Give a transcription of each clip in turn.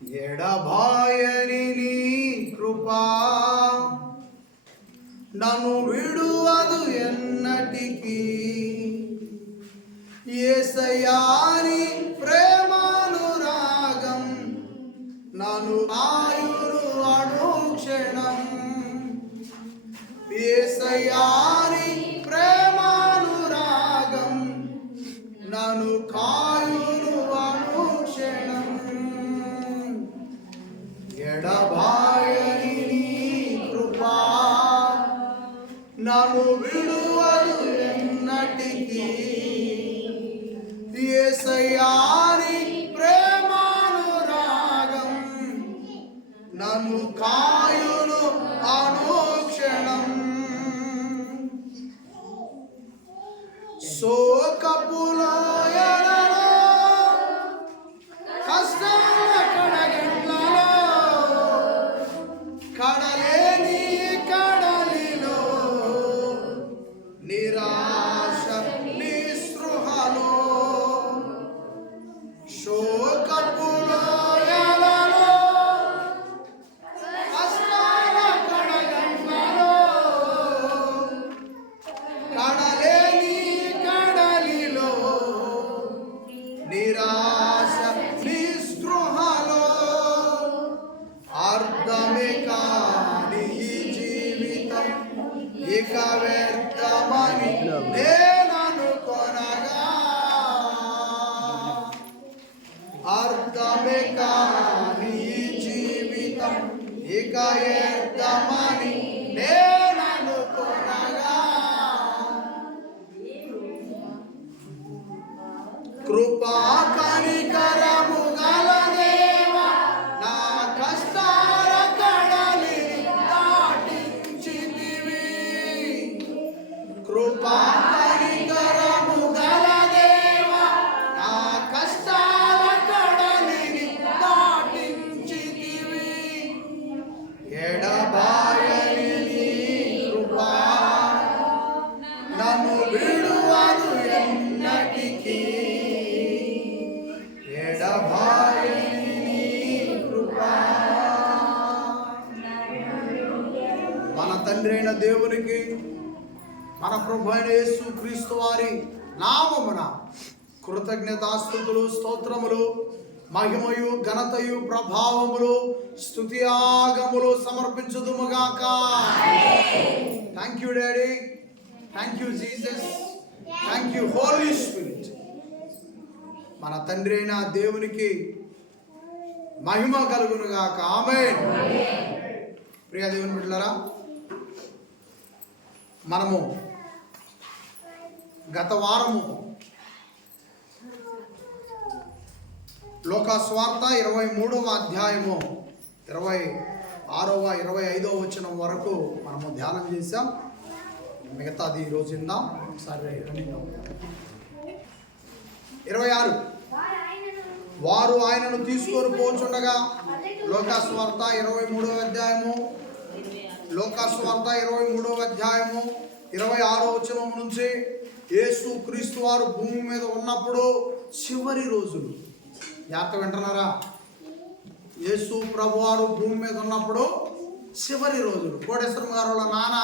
ఎడబాయని నీ కృపా నన్ను విడువదు ఎన్నటికీ. యేసయ్యా నీ ప్రేమానురాగం నన్ను ఆయురు అనుక్షణం. యేసయ్యా నీ ప్రేమానురాగం నన్ను కాయురు అనుక్షణం. ఎడబాయని నీ కృపా నన్ను విడువదు ఎన్నటికీ. యేసయ్యా నీ ప్రేమానురాగం నన్ను కాయును అనుక్షణం. శోకపు లోయలలో కష్టాల కడగండ్లలో కడలేని కడలిలో నిరాశ నిస్పృహలో. శోకపు లోయలలో కష్టాల కడగండ్లలో కడలేని కడలిలో నిరాశ నిస్పృహలో. అర్థమే కాని ఈ జీవితం ఇక వ్యర్థమని నేననుకొనగా. అర్థమే కాని ఈ జీవితం ఇక వ్యర్థమని నేననుకొనగా. కృపా కనికరము గల దేవా నా కష్టాల కడలిని దాటించితివి. కృపా కనికరము గల దేవా నా కష్టాల కడలిని దాటించితివి. ఎడబాయని నీ కృపా నన్ను విడువదు ఎన్నటికీ. ఎడబాయని నీ కృపా. మన తండ్రి అయిన దేవునికి మన ప్రభు అయిన యేసు క్రీస్తు వారి నామమున కృతజ్ఞతాస్తుతులు స్తోత్రములు మహిమయు ఘనతయు ప్రభావములు స్తుతియాగములు సమర్పించుదుముగాక. Thank you daddy, thank you Jesus, thank you holy spirit. మన తండ్రి అయిన దేవునికి మహిమ కలుగునుగాక. ఆమేన్. ప్రియ దేవుని బిడ్డలారా, మనము గత వారము లోకా సువార్త 23వ అధ్యాయము 26వ 25వ వచనం వరకు మనము ధ్యానం చేశాం. మిగతాది ఈరోజు విందాం. ఒకసారి 26 వారు ఆయనను తీసుకొని పోచుండగా. లోకా సువార్త 23వ అధ్యాయము 23వ అధ్యాయము 26వ వచనం నుంచి యేసు క్రీస్తు వారు భూమి మీద ఉన్నప్పుడు చివరి రోజులు. జాగ్రత్త వింటున్నారా? యేసు ప్రభువారు భూమి మీద ఉన్నప్పుడు చివరి రోజులు. కోటేశ్వరం గారు వాళ్ళ నాన్న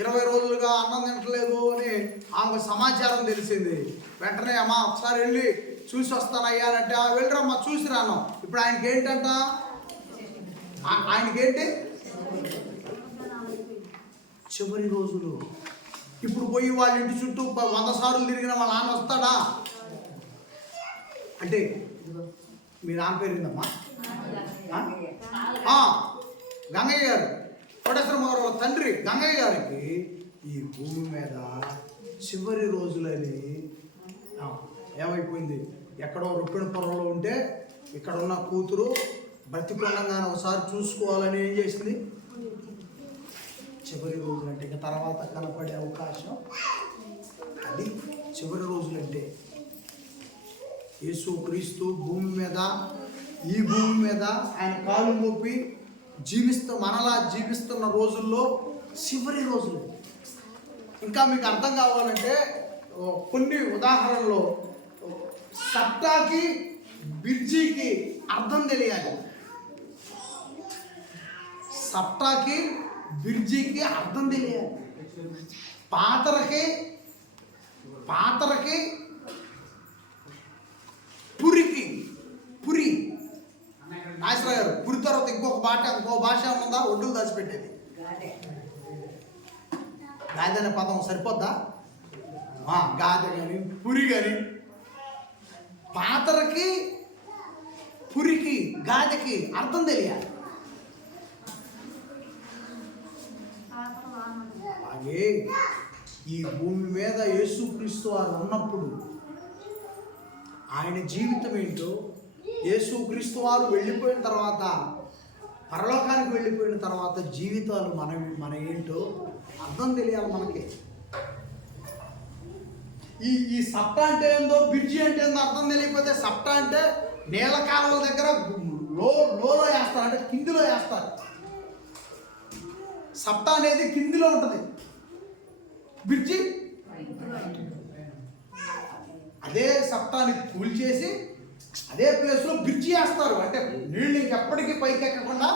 20 రోజులుగా అన్నం తినట్లేదు అని ఆమెకు సమాచారం తెలిసింది. వెంటనే అమ్మ ఒకసారి వెళ్ళి చూసి వస్తానయ్యానంటే, వెళ్ళరమ్మా చూసి రాను. ఇప్పుడు ఆయనకి ఏంటంట? ఆయనకేంటి? చివరి రోజులు. ఇప్పుడు పోయి వాళ్ళ ఇంటి చుట్టూ 100 సార్లు తిరిగిన వాళ్ళ నాన్న వస్తాడా? అంటే మీ నాన్న పేరుందమ్మా గంగయ్య గారు, కోటేశ్వరం గారు వాళ్ళ తండ్రి గంగయ్య గారికి ఈ భూమి మీద చివరి రోజులని ఏమైపోయింది. ఎక్కడో రుక్మిణ పొలంలో ఉంటే ఇక్కడ ఉన్న కూతురు బ్రతికొండంగానే ఒకసారి చూసుకోవాలని ఏం చేసింది? చివరి రోజులంటే ఇక తర్వాత కనపడే అవకాశం అది. చివరి రోజులంటే యేసు క్రీస్తు భూమి మీద, ఈ భూమి మీద ఆయన కాలు మోపి మనలా జీవిస్తున్న రోజుల్లో చివరి రోజులు. ఇంకా మీకు అర్థం కావాలంటే కొన్ని ఉదాహరణలు, సత్తాకి బిర్జీకి అర్థం తెలియాలి. సప్టాకి బిర్జీకి అర్థం తెలియాలి. పాతరకి పురికి పురి నాగేశ్వర గారు పురి తర్వాత ఇంకో భాష ఉందా? ఒడ్డులు దాచిపెట్టేది. గాదె అనే పదం సరిపోద్దా? గాదె కానీ పురి కానీ. పాతరకి పురికి గాదెకి అర్థం తెలియాలి. అలాగే ఈ భూమి మీద యేసుక్రీస్తు వారు ఉన్నప్పుడు ఆయన జీవితం ఏంటో, యేసుక్రీస్తు వారు వెళ్ళిపోయిన తర్వాత, పరలోకానికి వెళ్ళిపోయిన తర్వాత జీవితాలు మన ఏంటో అర్థం తెలియాలి మనకి. ఈ సప్తా అంటే ఏందో, బ్రిడ్జి అంటే ఏందో అర్థం తెలియకపోతే, సప్తా అంటే నీళ్ళ కాలువల దగ్గర లోలో వేస్తారు, అంటే కిందిలో వేస్తారు. సప్తా అనేది కిందిలో ఉంటుంది, బ్రిడ్జి అదే సప్తాన్ని కూల్చేసి అదే ప్లేస్లో బ్రిడ్జి వేస్తారు. అంటే నీళ్ళు ఇంకెప్పటికీ పైకి ఎక్కకుండా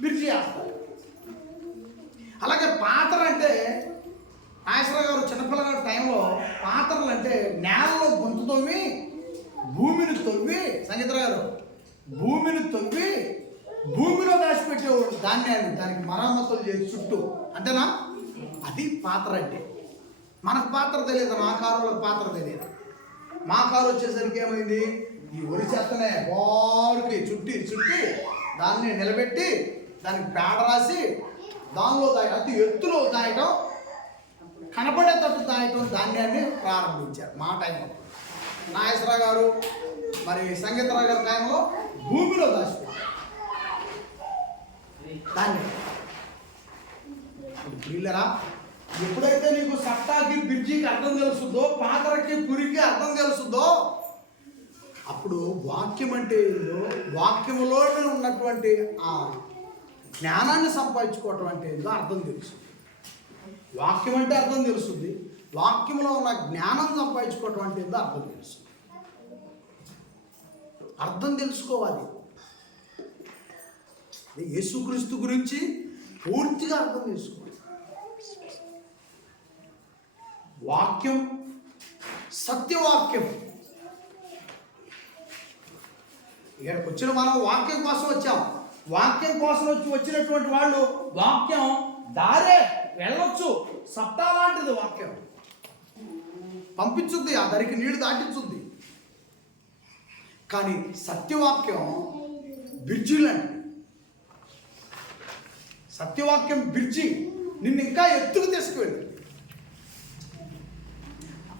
బ్రిడ్జి వేస్తారు. అలాగే పాత్ర అంటే నాగేశ్వర గారు చిన్నపిల్లల టైంలో పాత్రలు అంటే నేలలో గొంతు తవ్వి భూమిని తవ్వి, సంగీత గారు భూమిని తవ్వి భూమిలో దాచిపెట్టేవాడు ధాన్యాన్ని, దానికి మరమ్మతులు చేసి చుట్టూ. అంతేనా? అది పాత్ర అంటే. మనకు పాత్ర తెలియదు, మా కారులకు పాత్ర తెలియదు. మా కారు వచ్చేసరికి ఏమైంది, ఈ వరి చెత్తనే బారుకి చుట్టి దాన్ని నిలబెట్టి దానికి పేడ రాసి దానిలో అతి ఎత్తులో దాయటం, కనపడేటట్టు దాయటం ధాన్యాన్ని ప్రారంభించారు మా టైంలో. నాగేశ్వర గారు మరి సంగీతరావు గారి టైంలో భూమిలో దాచిపెట్టారు ధాన్యం. పిల్లరా, ఎప్పుడైతే నీకు సప్తాకి బ్రిడ్జికి అర్థం తెలుస్తుందో, పాత్రకి పురికి అర్థం తెలుస్తుందో, అప్పుడు వాక్యం అంటే ఏందో, వాక్యములో ఉన్నటువంటి ఆ జ్ఞానాన్ని సంపాదించుకోవటం అంటే ఏందో అర్థం తెలుస్తుంది. వాక్యం అంటే అర్థం తెలుస్తుంది, వాక్యంలో ఉన్న జ్ఞానం సంపాదించుకోవటం అంటే ఏందో అర్థం తెలుస్తుంది. అర్థం తెలుసుకోవాలి. యేసుక్రీస్తు గురించి పూర్తిగా అర్థం చేసుకోవాలి. వాక్యం సత్యవాక్యం. ఇక్కడికి వచ్చిన మనం వాక్యం కోసం వచ్చాం. వాక్యం కోసం వచ్చినటువంటి వాళ్ళు వాక్యం దారే వెళ్ళొచ్చు. సప్తా లాంటిది వాక్యం, పంపించుద్ది, ఆ దరికి నీళ్లు దాటించుద్ది. కానీ సత్యవాక్యం బ్రిడ్జి లాంటిది. సత్యవాక్యం బ్రిడ్జి నిన్ను ఇంకా ఎత్తుకు తీసుకువెళ్ళి.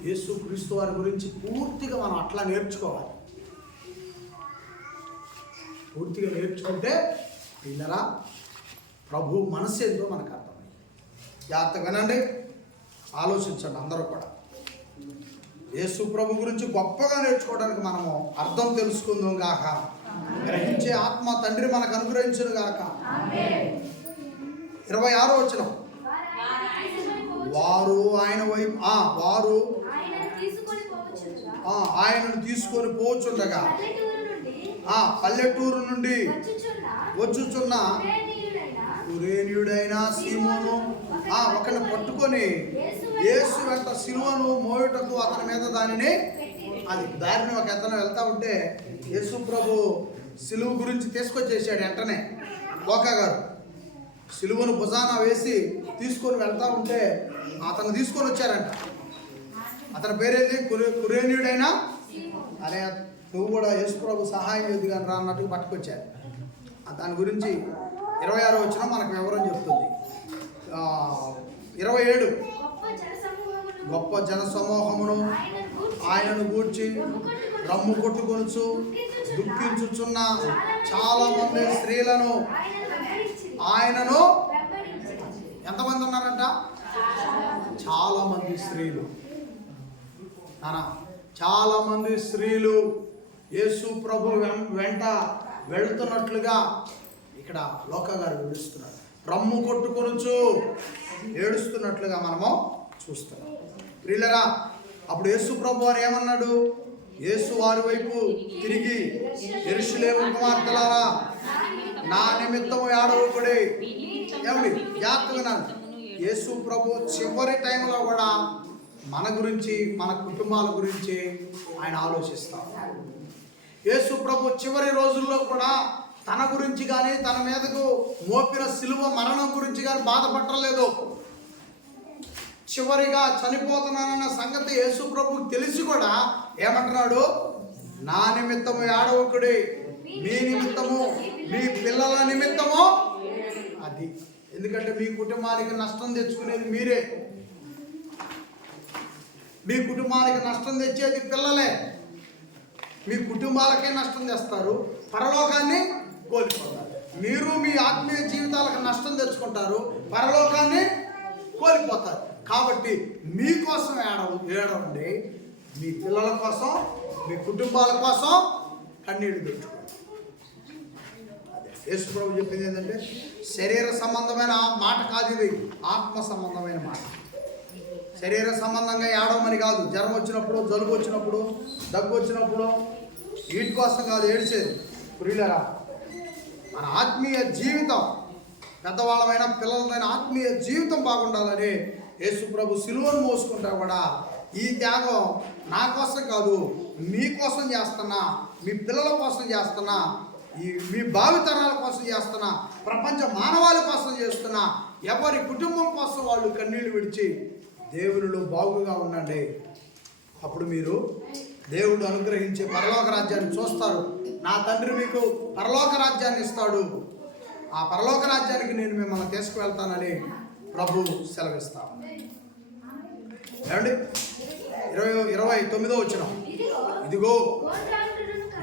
యేసుక్రీస్తు వారి గురించి పూర్తిగా మనం అట్లా నేర్చుకోవాలి. పూర్తిగా నేర్చుకుంటే పిల్లరా ప్రభు మనసు ఏందో మనకు అర్థమైంది. జాగ్రత్తగా వినండి, ఆలోచించండి అందరూ కూడా. యేసు ప్రభు గురించి గొప్పగా నేర్చుకోవడానికి మనము అర్థం తెలుసుకుందాం గాక. గ్రహించే ఆత్మ తండ్రి మనకు అనుగ్రహించును గాక. 26వ వచనం. వారు ఆయన వైపు వారు ఆయనను తీసుకొని పోచుండగా పల్లెటూరు నుండి వచ్చుచున్న కురేనీయుడైన సీమోను ఒకరిని పట్టుకొని యేసు వెంట సిలువను మోయుటకు అతని మీద దానిని, అది దారిని ఒక అతను వెళ్తా ఉంటే యేసు ప్రభు సిలువ గురించి తీసుకొచ్చేసాడు. వెంటనే లోకా గారు సిలువను భుజాన వేసి తీసుకొని వెళ్తా ఉంటే అతను తీసుకొని వచ్చారంట. అతని పేరేది కురేనీయుడైనా, అరే నువ్వు కూడా యేసు ప్రభు సహాయం చేద్దు కానీ రా అన్నట్టుగా పట్టుకొచ్చారు. దాని గురించి 26వ వచనం మనకు వివరం చెప్తుంది. 27 గొప్ప జన సమూహమును ఆయనను గూర్చి రమ్ము కొట్టుకొనుచు దుఃఖించుచున్న చాలా మంది స్త్రీలను ఆయనను, ఎంతమంది ఉన్నారంట? చాలా మంది స్త్రీలు. చాలా మంది స్త్రీలు యేసు ప్రభు వెంట వెళుతున్నట్లుగా ఇక్కడ లోకా గారు వివరిస్తున్నారు. రమ్ము కొట్టుకొనుచు ఏడుస్తున్నట్లుగా మనము చూస్తున్నాం. ప్రియులరా, అప్పుడు యేసు ప్రభు వారు ఏమన్నాడు? యేసు వారి వైపు తిరిగి యెరూషలేము కుమార్తెలారా నా నిమిత్తము ఏడవకుడి. ఏమండి జాగ్రత్తగా వినాలి. యేసు ప్రభు చివరి టైంలో కూడా మన గురించి, మన కుటుంబాల గురించి ఆయన ఆలోచిస్తాం. యేసు ప్రభు చివరి రోజుల్లో కూడా తన గురించి కానీ, తన మీదకు మోపిన సిలువ మరణం గురించి కానీ బాధపడలేదు. చివరిగా చనిపోతున్నానన్న సంగతి యేసు ప్రభువుకి తెలిసి కూడా ఏమంటున్నాడు? నా నిమిత్తము ఏడవకుడి, మీ నిమిత్తము, మీ పిల్లల నిమిత్తము. అది ఎందుకంటే మీ కుటుంబానికి నష్టం తెచ్చుకునేది మీరే. మీ కుటుంబానికి నష్టం తెచ్చేది పిల్లలే. మీ కుటుంబాలకే నష్టం తెస్తారు, పరలోకాన్ని కోల్పోతారు. మీరు మీ ఆత్మీయ జీవితాలకు నష్టం తెచ్చుకుంటారు, పరలోకాన్ని కోల్పోతారు. కాబట్టి మీకోసం ఏడవండి, మీ పిల్లల కోసం, మీ కుటుంబాల కోసం కన్నీళ్లు పెట్టుకోండి. యేసు ప్రభు చెప్పింది ఏంటంటే శరీర సంబంధమైన మాట కాదు, ఇది ఆత్మ సంబంధమైన మాట. శరీర సంబంధంగా ఏడవమని కాదు. జ్వరం వచ్చినప్పుడు, జలుబు వచ్చినప్పుడు, దగ్గు వచ్చినప్పుడు వీటి కోసం కాదు ఏడ్చేది. ప్రియులరా, మన ఆత్మీయ జీవితం, పెద్దవాళ్ళమైన పిల్లలమైన ఆత్మీయ జీవితం బాగుండాలని యేసు ప్రభు సిలువను మోసుకుంటా కూడా ఈ త్యాగం నా కోసం కాదు, మీకోసం చేస్తున్నా, మీ పిల్లల కోసం చేస్తున్నా, మీ భావితరాల కోసం చేస్తున్నా, ప్రపంచ మానవాళి కోసం చేస్తున్నా, ఎవరి కుటుంబం కోసం వాళ్ళు కన్నీళ్లు విడిచి దేవునిలో బాగుగా ఉండండి. అప్పుడు మీరు దేవుడు అనుగ్రహించే పరలోక రాజ్యాన్ని చూస్తారు. నా తండ్రి మీకు పరలోక రాజ్యాన్ని ఇస్తాడు, ఆ పరలోక రాజ్యానికి నేను మిమ్మల్ని తీసుకువెళ్తానని ప్రభు సెలవిస్తాను. ఏమండి 29వ వచనం, ఇదిగో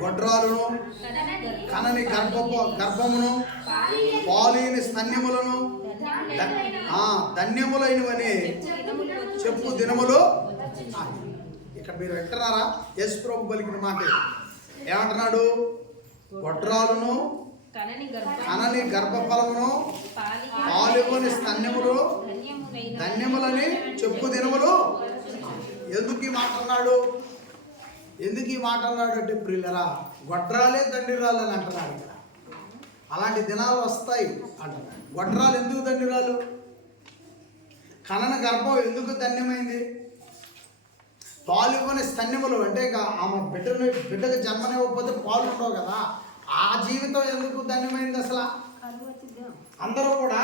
గొడ్రాలును కనని గర్భమును పాలిని స్తన్యములను ధన్యములైనవని చెప్పు దినములు. ఇక్కడ మీరు వింటున్నారా? యేసు ప్రభు పలికిన మాట ఏమంటున్నాడు? గొడ్రాలును కనని గర్భఫలమును పాలిని స్తన్యములు ధన్యములని చెప్పు దినములు. ఎందుకు ఈ మాట అన్నాడు? ఎందుకు ఈ మాట అన్నాడు అంటే ప్రియులరా, గొడ్రాలే దండిరాలు అని అంటున్నాడు ఇక్కడ. అలాంటి దినాలు వస్తాయి అంటున్నాడు. గొడ్రాలు ఎందుకు దండిరాలు? కనన గర్భం ఎందుకు ధన్యమైంది? పాలు స్తన్యములు అంటే ఆమె బిడ్డకు జన్మనివ్వకపోతే పాలు ఉండవు కదా, ఆ జీవితం ఎందుకు ధన్యమైంది? అసలు అందరూ కూడా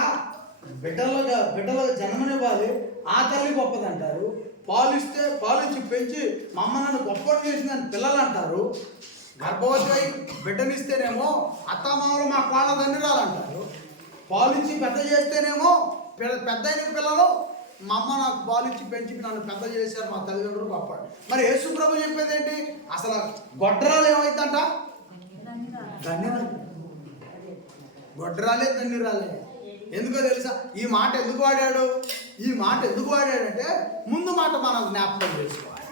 బిడ్డలో జన్మనివ్వాలి, ఆ తల్లి గొప్పదంటారు. పాలిచ్చి పెంచి మా అమ్మ నన్ను గొప్పని చేసిందని పిల్లలు అంటారు. గర్భవతి అయి బిడ్డనిస్తేనేమో అత్తమామలు మా వాళ్ళ దండిరాలంటారు. పాలిచ్చి పెద్ద చేస్తేనేమో పెద్ద అయిన పిల్లలు మా అమ్మ నాకు పాలిచ్చి పెంచి నన్ను పెద్ద చేశారు, మా తల్లిదండ్రులు గొప్ప. మరి యేసు ప్రభు చెప్పేది ఏంటి? అసలు గొడ్రాలు ఏమైందంట? ధన్యరాలు. గొడ్రాలే ధన్యరాలే. ఎందుకో తెలుసా? ఈ మాట ఎందుకు వాడాడు? ఈ మాట ఎందుకు వాడాడంటే ముందు మాట మనం జ్ఞాపకం చేసుకోవాలి.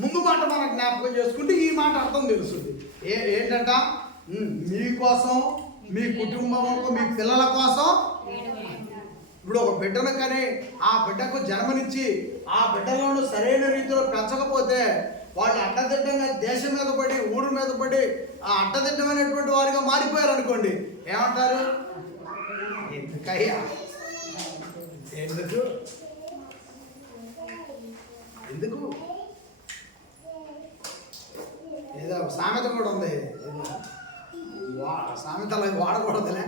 ముందు మాట మనం జ్ఞాపకం చేసుకుంటే ఈ మాట అర్థం తెలుస్తుంది. ఏంటంట? మీకోసం, మీ కుటుంబం, మీ పిల్లల కోసం. ఇప్పుడు ఒక బిడ్డను కానీ ఆ బిడ్డకు జన్మనిచ్చి ఆ బిడ్డలను సరైన రీతిలో పెంచకపోతే వాళ్ళు అడ్డదిడ్డంగా దేశం మీద పడి, ఊరు మీద పడి ఆ అడ్డదిడ్డమైనటువంటి వారిగా మారిపోయారు అనుకోండి, ఏమంటారు? ఎందుకయ్యా, ఎందుకు ఏదో సామెత కూడా ఉంది, సామెతలు అవి వాడకూడదులే.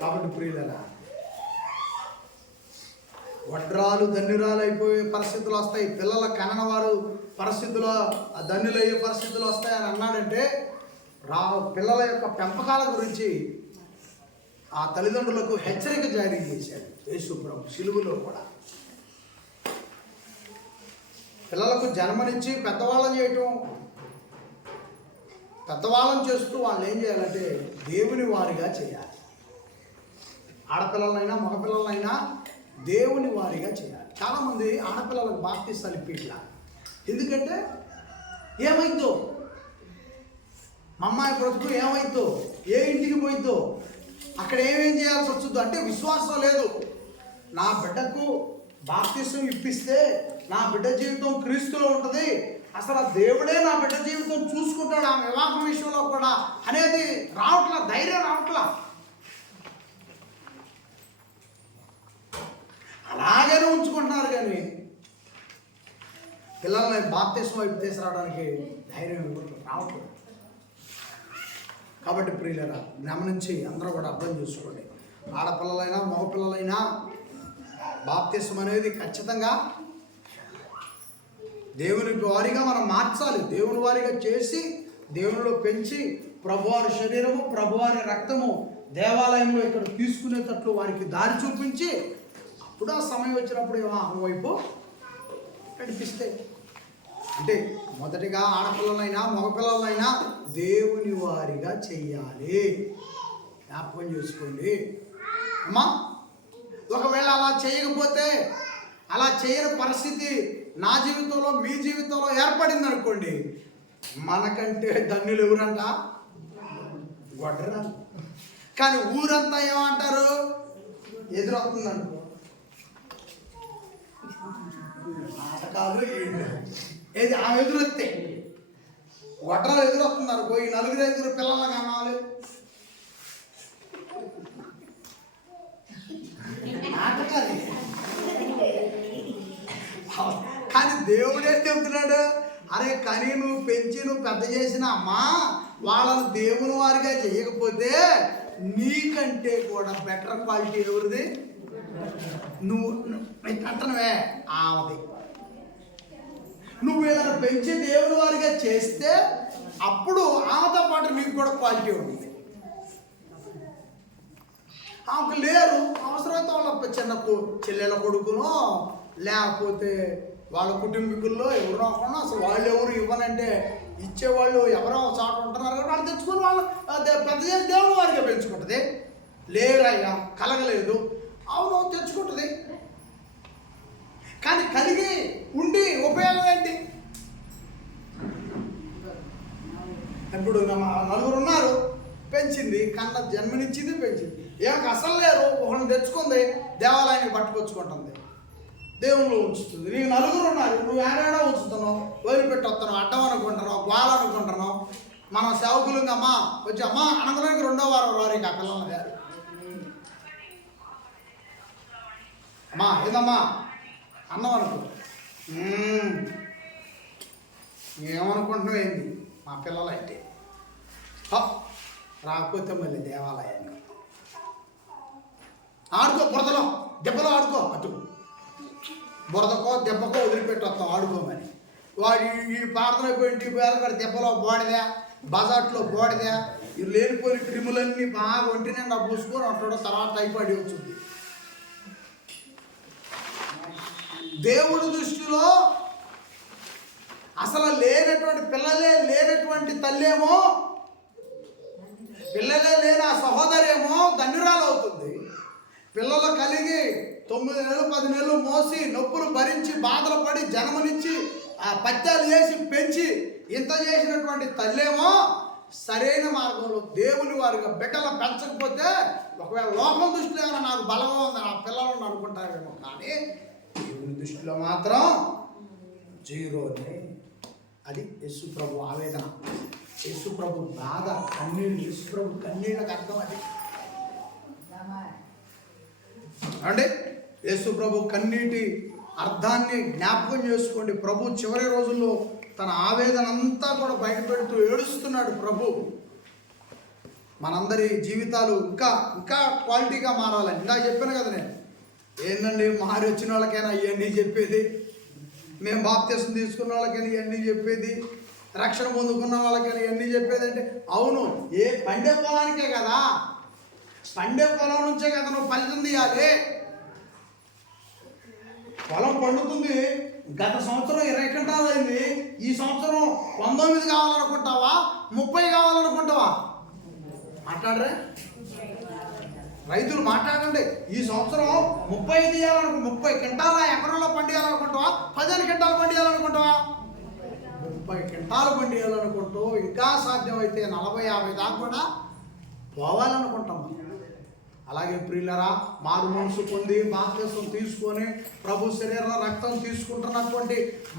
కాబట్టి ప్రియులరా, వడ్రాలు ధన్యురాలు అయిపోయే పరిస్థితులు వస్తాయి, పిల్లల కనన వారు పరిస్థితులు ధన్యులు అయ్యే పరిస్థితులు వస్తాయని అన్నాడంటే పిల్లల యొక్క పెంపకాల గురించి ఆ తల్లిదండ్రులకు హెచ్చరిక జారీ చేశాడు యేసు ప్రభు సిలువలో కూడా. పిల్లలకు జన్మనిచ్చి పెద్దవాళ్ళని చేయటం, పెద్దవాళ్ళని చేస్తూ వాళ్ళు ఏం చేయాలంటే దేవుని వారిగా చేయాలి. ఆడపిల్లలైనా మగపిల్లలైనా దేవుని వారిగా చేయాలి. చాలామంది ఆడపిల్లలకు బాప్తిస్తాలు ఇట్లా. ఎందుకంటే ఏమైందో, మా అమ్మాయి బ్రతుకు ఏమైందో, ఏ ఇంటికి పోయిందో, అక్కడ ఏమేం చేయాల్సి వచ్చుద్దో అంటే విశ్వాసం లేదు. నా బిడ్డకు బాప్తిసం ఇప్పిస్తే నా బిడ్డ జీవితం క్రీస్తులో ఉంటుంది, అసలు దేవుడే నా బిడ్డ జీవితం చూసుకుంటాడు. ఆ వివాహం విషయంలో కూడా కూడా అనేది రావట్లా, ధైర్యం రావట్లా. అలాగనే ఉంచుకుంటున్నారు కానీ పిల్లల్ని బాప్తిస్మం వైపు తీసుకురావడానికి ధైర్యం రావట్లేదు. కాబట్టి ప్రియులరా, గమనించి అందరూ కూడా అర్థం చేసుకోండి. ఆడపిల్లలైనా మగపిల్లలైనా బాప్తిస్మం అనేది ఖచ్చితంగా దేవుని వారిగా మనం మార్చాలి. దేవుని వారిగా చేసి దేవునిలో పెంచి ప్రభువారి శరీరము ప్రభువారి రక్తము దేవాలయంలో ఇక్కడ తీసుకునేటట్లు వారికి దారి చూపించి అప్పుడు ఆ సమయం వచ్చినప్పుడు వివాహం వైపు నడిపిస్తే, అంటే మొదటిగా ఆడపిల్లలైనా మగపిల్లలైనా దేవుని వారిగా చెయ్యాలి. జ్ఞాపకం చేసుకోండి అమ్మా. ఒకవేళ అలా చేయకపోతే, అలా చేయని పరిస్థితి నా జీవితంలో మీ జీవితంలో ఏర్పడింది అనుకోండి, మనకంటే ధన్యులు ఎవరంట? గొడ్డరా. కానీ ఊరంతా ఏమంటారు? ఎదురవుతుంది అనుకో, నాటకాలు ఏది ఆమె ఎదురొస్తే గొడ్డలు ఎదురొస్తుంది అనుకో, ఈ నలుగురు ఐదుగురు పిల్లలు కావాలి. నాటకాలు. కానీ దేవుడు ఏం చెప్తున్నాడు? అరే కానీ నువ్వు పెంచి నువ్వు పెద్ద చేసిన అమ్మా వాళ్ళను దేవుని వారిగా చేయకపోతే నీకంటే కూడా బెటర్ క్వాలిటీ ఎవరిది? నువ్వు అంటున్నవే ఆమెది. నువ్వు ఏదైనా పెంచి దేవుని వారిగా చేస్తే అప్పుడు ఆమెతో పాటు నీకు కూడా క్వాలిటీ ఉంటుంది. ఆమెకు లేరు, అవసరమైతే వాళ్ళ చిన్న చెల్లెల కొడుకునో లేకపోతే వాళ్ళ కుటుంబీకుల్లో ఎవరో ఒకనో, అసలు వాళ్ళు ఎవరు ఇవ్వనంటే ఇచ్చేవాళ్ళు ఎవరో చాటు ఉంటున్నారు కాబట్టి వాళ్ళు తెచ్చుకొని వాళ్ళు పెద్ద చేసి దేవుని వారిగా పెంచుకుంటుంది. లేరయ్యా కలగలేదు, అవును తెచ్చుకుంటుంది. కానీ కలిగి ఉండి ఉపయోగం ఏంటి? ఇప్పుడు నలుగురు ఉన్నారు, పెంచింది, కన్న జన్మనిచ్చింది, పెంచింది. ఏమో అసలు లేరు, ఒకరిని తెచ్చుకుంది, దేవాలయానికి పట్టుకొచ్చుకుంటుంది, దేవుళ్ళు ఉంచుతుంది. నీకు నలుగురు ఉన్నారు, నువ్వు ఏడాడో ఉంచుతున్నావు, వదిలిపెట్టి వస్తున్నావు, అడ్డం అనుకుంటున్నావు, గోళ అనుకుంటున్నావు. మనం సేవకులుగా అమ్మా వచ్చి అమ్మా అనగడానికి 2వ వారం వారికి ఆ పిల్లలు గారు అమ్మా ఏదమ్మా అన్నం అనుకో, ఏమనుకుంటున్నావు ఏంది మా పిల్లలు అంటే, రాకపోతే మళ్ళీ దేవాలయానికి ఆడుకో, బురదలో దెబ్బలో ఆడుకో, అటు బురదకో దెబ్బకో వదిలిపెట్టి వస్తాం ఆడుకోమని. వాడు ఈ ప్రార్థన పోయింటి వేలకడ దెబ్బలో బోడిదా, బజాట్లో బోడిదా, ఈ లేనిపోయిన క్రిములన్నీ బాగా ఒంటి నిండా పూసుకొని అట్లా తర్వాత టైఫాయిడ్ వచ్చింది. దేవుడి దృష్టిలో అసలు లేనటువంటి పిల్లలే లేనటువంటి తల్లేమో, పిల్లలే లేని ఆ సహోదరేమో ధన్యురాలు అవుతుంది. పిల్లలు కలిగి 9 నెలలు 10 నెలలు మోసి నొప్పులు భరించి బాధలు పడి జన్మనిచ్చి ఆ పత్యాలు చేసి పెంచి ఇంత చేసినటువంటి తల్లేమో సరైన మార్గంలో దేవుని వారిగా బిడ్డలు పెంచకపోతే, ఒకవేళ లోకం దృష్టిలో ఏమైనా నాకు బలంగా ఉంది నా పిల్లలు అనుకుంటారేమో, కానీ దేవుని దృష్టిలో మాత్రం జీరోనే. అది యేసు ప్రభు ఆవేదన, యేసు ప్రభు బాధ, కన్నీళ్ళు, యేసు ప్రభు కన్నీళ్ళకి అర్థం అది అంటే యేసు ప్రభు కన్నీటి అర్థాన్ని జ్ఞాపకం చేసుకోండి. ప్రభు చివరి రోజుల్లో తన ఆవేదన అంతా కూడా బయటపెడుతూ ఏడుస్తున్నాడు ప్రభు. మనందరి జీవితాలు ఇంకా ఇంకా క్వాలిటీగా మారాలని ఇందా చెప్పాను కదా నేను. ఏంటండి మారి వచ్చిన వాళ్ళకైనా ఇవన్నీ చెప్పేది, మేము బాప్తిసం తీసుకున్న వాళ్ళకైనా ఇవన్నీ చెప్పేది, రక్షణ పొందుకున్న వాళ్ళకైనా ఇవన్నీ చెప్పేది అంటే, అవును ఏ పండే పొలానికే కదా, పండే పొలం నుంచే కదా నువ్వు ఫలితం తీయాలి. పొలం పండుతుంది, గత సంవత్సరం 20 క్వింటాలు అయింది, ఈ సంవత్సరం 19 కావాలనుకుంటావా 30 కావాలనుకుంటావా? మాట్లాడరే రైతులు, మాట్లాడండి. ఈ సంవత్సరం 30 తీయాలనుకో, 30 క్వింటాల ఎకరంలో పండియాలనుకుంటావా 15 క్వింటాలు పండియాలనుకుంటావా? 30 క్వింటాలు పండియాలనుకుంటూ ఇంకా సాధ్యమైతే 40-50 దాకా కూడా పోవాలనుకుంటాం. అలాగే ప్రియులరా, మారు మనసు పొంది బాప్తిసం తీసుకొని ప్రభు శరీర రక్తం తీసుకుంటున్నటువంటి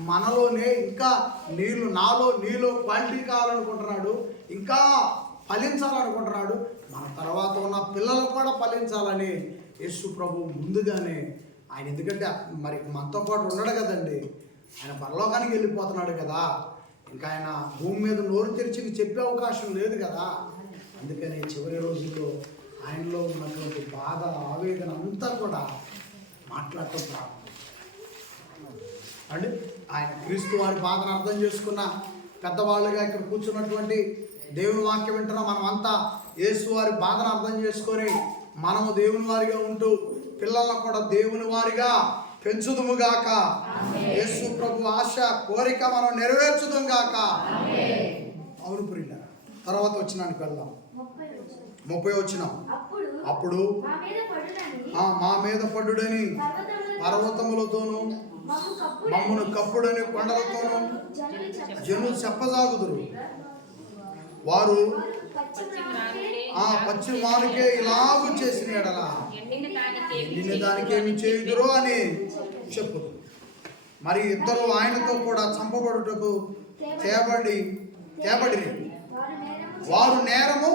మనలోనే ఇంకా నాలో నీలో క్వాలిటీ కావాలనుకుంటున్నాడు. ఇంకా ఫలించాలనుకుంటున్నాడు. మన తర్వాత ఉన్న పిల్లలు కూడా ఫలించాలని యేసు ప్రభు ముందుగానే ఆయన, ఎందుకంటే మరి మనతో పాటు ఉండడు కదండి, ఆయన పరలోకానికి వెళ్ళిపోతున్నాడు కదా, ఇంకా ఆయన భూమి మీద నోరు తెరిచి చెప్పే అవకాశం లేదు కదా. అందుకని చివరి రోజుల్లో ఆయనలో ఉన్నటువంటి బాధ, ఆవేదన అంతా కూడా మాట్లాడటం ప్రారంభం అండి. ఆయన క్రీస్తు వారి బాధను అర్థం చేసుకున్న పెద్దవాళ్ళుగా ఇక్కడ కూర్చున్నటువంటి దేవుని వాక్యం వింటున్న మనమంతా యేసు వారి బాధను అర్థం చేసుకొని మనము దేవుని వారిగా ఉంటూ పిల్లలను కూడా దేవుని వారిగా పెంచుదుముగాక. యేసు ప్రభు ఆశ, కోరిక మనం నెరవేర్చుదుముగాక. అవును ప్రియుల, తర్వాత వచ్చినానికి వెళ్దాం. 30 వచనం. అప్పుడు మా మీద పడుడని పర్వతములతోనూ మమ్మును కప్పుడని కొండలతోనూ జనులు చెప్పజాగుదురు. వారు పచ్చి మానుకే ఇలాగూ చేసిన ఎడల ఎండిన దానికి ఏమి చేయుదురో అని చెప్పుదు. మరి ఇద్దరు ఆయనతో కూడా చంపబడుటకు తేబడిరి. వారు నేరము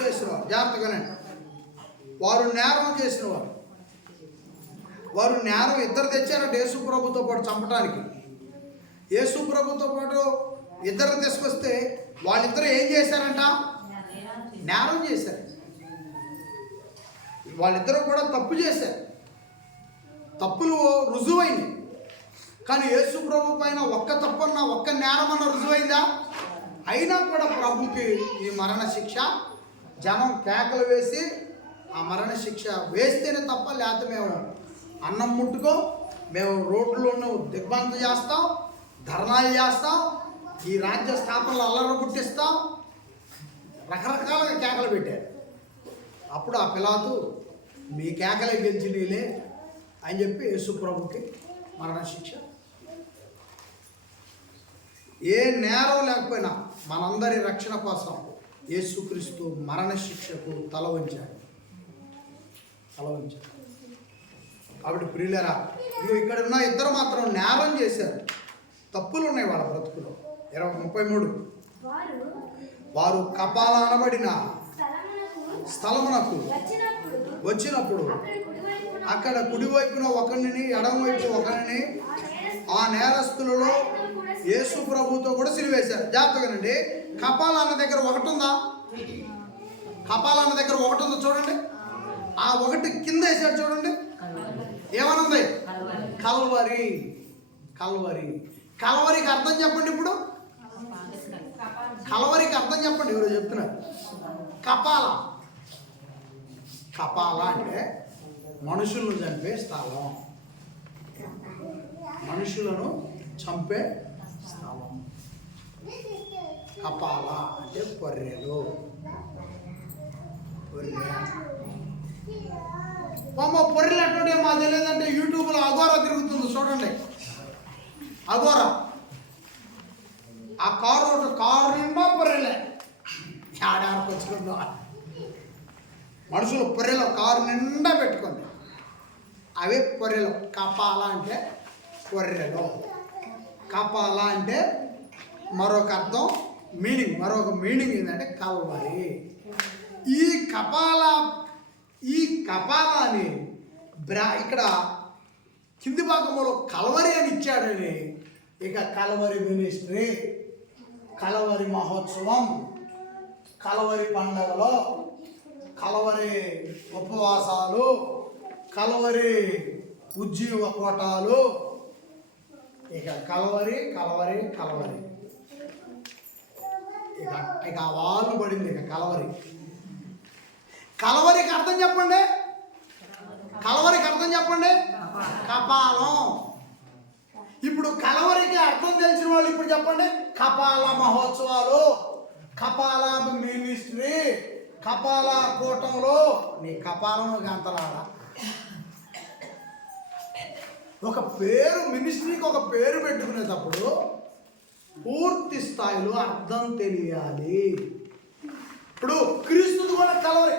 చేసినవారు. జాగ్రత్తగానే, వారు నేరం చేసినవారు. వారు నేరం ఇద్దరు తెచ్చారంటే యేసు ప్రభుతో పాటు చంపడానికి. యేసు ప్రభుతో పాటు ఇద్దరు తీసుకొస్తే వాళ్ళిద్దరు ఏం చేశారంట? నేరం చేశారు. వాళ్ళిద్దరూ కూడా తప్పు చేశారు. తప్పులు రుజువైంది. కానీ యేసు ప్రభు పైన ఒక్క తప్పన్నా, ఒక్క నేరమన్నా రుజువైందా? అయినా కూడా ప్రభుకి ఈ మరణ శిక్ష, జనం కేకలు వేసి ఆ మరణ శిక్ష వేస్తేనే తప్ప, లేకపోతే మేము అన్నం ముట్టుకో, మేము రోడ్లను దిగ్బంధం చేస్తాం, ధర్నాలు చేస్తాం, ఈ రాజ్య స్థాపనలు అల్లరి పుట్టిస్తాం, రకరకాలుగా కేకలు పెట్టారు. అప్పుడు ఆ పిలాతు, మీ కేకలే గెలిచి నీలే అని చెప్పి యేసు ప్రభుకి మరణ శిక్ష. ఏ నేరం లేకపోయినా మనందరి రక్షణ కోసం యేసుక్రీస్తు మరణ శిక్షకు తల వంచాడు. కాబట్టి ప్రియులరా, ఇక్కడ ఉన్న ఇద్దరు మాత్రం నేరం చేశారు. తప్పులు ఉన్నాయి వాళ్ళ బ్రతుకులో. 33. వారు కపాల అనబడిన స్థలమునకు వచ్చినప్పుడు అక్కడ కుడివైపున ఒకరిని, ఎడమవైపు ఒకరిని, ఆ నేరస్తులలో యేసు ప్రభుతో కూడా సిలువేశారు. జాగ్రత్తగానండి. కపాల అన్న దగ్గర ఒకటి ఉందా? కపాల అన్న దగ్గర ఒకటి ఉందా చూడండి. ఆ ఒకటి కింద వేసాడు చూడండి. ఏమనుంది? కల్వరి. కల్వరికి అర్థం చెప్పండి. ఇప్పుడు కల్వరికి అర్థం చెప్పండి. ఎవరో చెప్తున్నారు. కపాల అంటే మనుషులను చంపే స్థలం. మనుషులను చంపే స్థలం. కపాల అంటే పొర్రెలు. పొర్రెలు అటువంటి మా తెలియదంటే యూట్యూబ్లో అఘోరా తిరుగుతుంది చూడండి. అఘోరా ఆ కారు నిండా పొర్రెలే. ఆడానికి వచ్చుకుందా మనుషులు పొర్రెలు కారు నిండా పెట్టుకుంది. అవే పొర్రెలు. కపాల అంటే పొర్రెలు. కపాల అంటే మరొక అర్థం, మరొక మీనింగ్ ఏంటంటే కల్వరి. ఈ కపాలని ఇక్కడ కింది భాగంలో కల్వరి అని ఇచ్చాడని, ఇక కల్వరి మినిస్ట్రీ, కల్వరి మహోత్సవం, కల్వరి పండగలో, కల్వరి ఉపవాసాలు, కల్వరి ఉజ్జీవ కోటాలు, ఇక కల్వరి ఇక వాళ్ళు పడింది. ఇక కల్వరికి అర్థం చెప్పండి. కపాలం. ఇప్పుడు కల్వరికి అర్థం తెలిసిన వాళ్ళు ఇప్పుడు చెప్పండి. కపాల మహోత్సవాలు, కపాల మినిస్ట్రీ, కపాల కూటంలో. నీ కపాలం గంతలాడా. ఒక పేరు, మినిస్ట్రీకి ఒక పేరు పెట్టుకునేటప్పుడు పూర్తి స్థాయిలో అర్థం తెలియాలి. ఇప్పుడు క్రీస్తుది కూడా కల్వరి.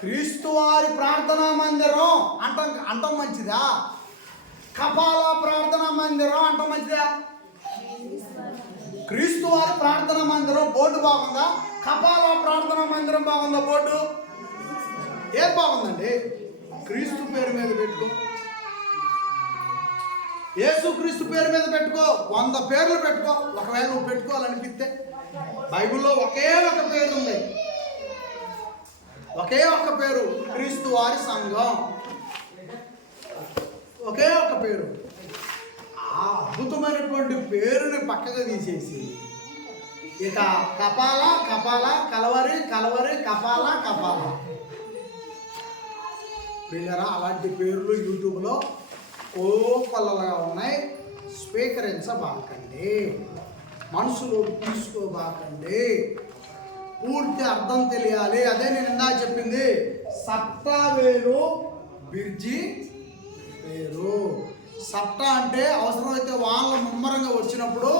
క్రీస్తు వారి ప్రార్థనా మందిరం అంటాం మంచిదా? కపాల ప్రార్థనా మందిరం అంటాం మంచిదా? క్రీస్తు వారి ప్రార్థనా మందిరం బోర్డు బాగుందా? కపాల ప్రార్థనా మందిరం మందిరం బాగుందా బోర్డు? ఏం బాగుందండి? క్రీస్తు పేరు మీద పెట్టుకో, యేసు క్రీస్తు పేరు మీద పెట్టుకో. 100 పేర్లు పెట్టుకో ఒకవేళ నువ్వు పెట్టుకోవాలనిపిస్తే. బైబిల్లో ఒకే ఒక పేరు ఉంది, ఒకే ఒక పేరు, క్రీస్తు వారి సంఘం. ఒకే ఒక పేరు. ఆ అద్భుతమైనటువంటి పేరుని పక్కగా తీసేసి ఇక కపాల కపాల, కలవరి కలవరి, కపాల కపాల. పిల్లరా, అలాంటి పేర్లు యూట్యూబ్లో కోపల్లగా ఉన్నాయి. స్వీకరించబాకండి, మనసులో తీసుకోబాకండి. పూర్తి అర్థం తెలియాలి. అదే నేను ఇందాక చెప్పింది, సప్తా వేరు, బిర్జి వేరు. సప్తా అంటే అవసరమైతే వాళ్ళ ముమ్మరంగా వచ్చినప్పుడు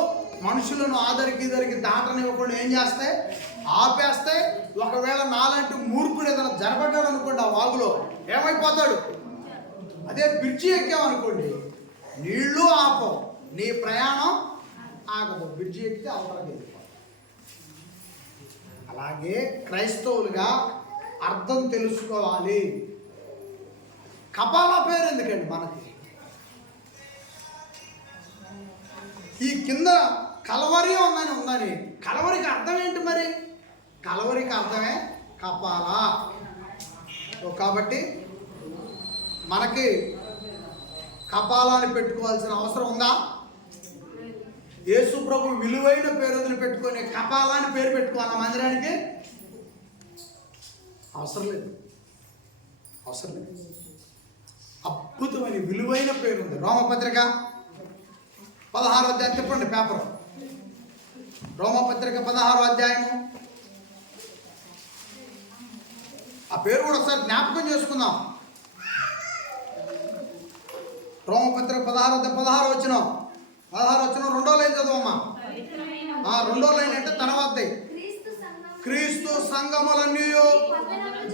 మనుషులను ఆదరికి ఇద్దరికి దాటనివ్వకుండా ఏం చేస్తాయి? ఆపేస్తాయి. ఒకవేళ నాలాంటి మూర్ఖుడు ఏదైనా జరగడ్డాడు అనుకోండి, ఆ వాగులో ఏమైపోతాడు? అదే బ్రిడ్జి ఎక్కామనుకోండి, నీళ్లు ఆపం, నీ ప్రయాణం ఆగదు. బ్రిడ్జి ఎక్కితే అవతలకి వెళ్ళిపోతాం. అలాగే క్రైస్తవులుగా అర్థం తెలుసుకోవాలి. కపాల పేరు ఎందుకండి మనకి? ఈ కింద కలవరి ఉందని కలవరికి అర్థం ఏంటి మరి? కలవరికి అర్థమే కపాల. కాబట్టి మనకి కపాలాన్ని పెట్టుకోవాల్సిన అవసరం ఉందా? యేసు ప్రభు విలువైన పేరు వదిలి పెట్టుకొని కపాలాన్ని పేరు పెట్టుకోవాలా మందిరానికి? అవసరం లేదు, అవసరం లేదు. అద్భుతమైన విలువైన పేరు ఉంది. రోమపత్రిక 16వ అధ్యాయం చెప్పండి, పేపర్. రోమపత్రిక 16వ అధ్యాయము. ఆ పేరు కూడా ఒకసారి జ్ఞాపకం చేసుకుందాం. రోమపత్రిక 16 వచనం 2వ లైన్ చదవమ్మా. 2వ లైన్ అంటే తర్వాత, క్రీస్తు సంఘములన్నీ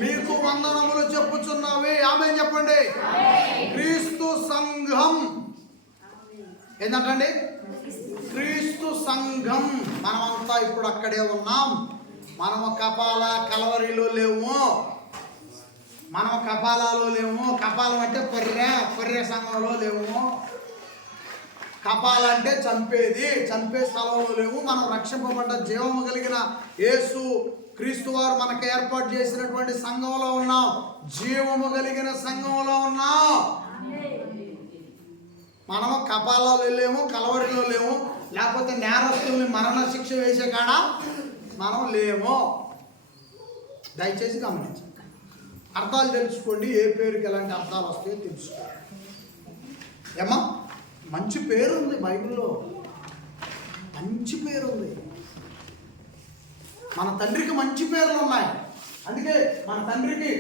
మీకు వందనములు చెప్పుచున్నవి. ఆమేన్ చెప్పండి. క్రీస్తు సంఘం ఏంటంటే క్రీస్తు సంఘం. మనమంతా ఇప్పుడు అక్కడే ఉన్నాం. మనము కపాల కలవరిలో లేవు, మనం కపాలలో లేము. కపాలం అంటే పొర్రె సంఘంలో లేవు. కపాల అంటే చంపే స్థలంలో లేవు. మనం రక్షింపబడ్డ జీవము కలిగిన యేసు క్రీస్తు వారు మనకు ఏర్పాటు చేసినటువంటి సంఘంలో ఉన్నాం. జీవము కలిగిన సంఘంలో ఉన్నాం. మనము కపాలలో లేము, కలవరిలో లేము, లేకపోతే నేరస్తుల్ని మరణ శిక్ష వేసే కాడ మనం లేము. దయచేసి గమనించండి, అర్థాలు తెలుసుకోండి. ఏ పేరుకి ఎలాంటి అర్థాలు వస్తాయో తెలుసుకోండి. ఏమా మంచి పేరు ఉంది బైబిల్లో, మంచి పేరు ఉంది. మన తండ్రికి మంచి పేర్లు ఉన్నాయి. అందుకే మన తండ్రి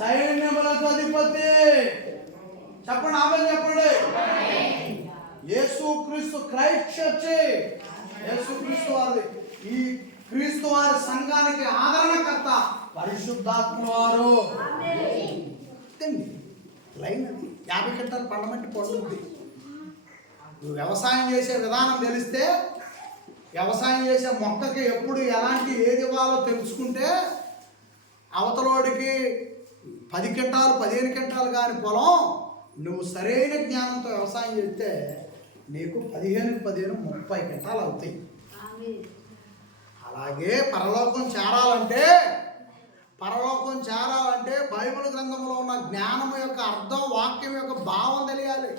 సైన్యములకు అధిపతి. చెప్పండి, ఆమె చెప్పండి. యేసు క్రీస్తు క్రైస్ట్ చర్చ్, యేసు క్రీస్తు వారి ఈ క్రీస్తు వారి సంఘానికి ఆదరణకర్త పరిశుద్ధాత్మ వారు. లైన్ అది 50 గంటలు పండమంటి పండుద్ది. నువ్వు వ్యవసాయం చేసే విధానం తెలిస్తే, వ్యవసాయం చేసే మొక్కకి ఎప్పుడు ఎలాంటి ఏది ఇవ్వాలో తెలుసుకుంటే, అవతలోడికి 10 గంటలు 15 గంటలు కాని పొలం నువ్వు సరైన జ్ఞానంతో వ్యవసాయం చేస్తే నీకు 15 30 గంటలు అవుతాయి. అలాగే పరలోకం చేరాలంటే బైబిల్ గ్రంథంలో ఉన్న జ్ఞానం యొక్క అర్థం, వాక్యం యొక్క భావం తెలియాలి.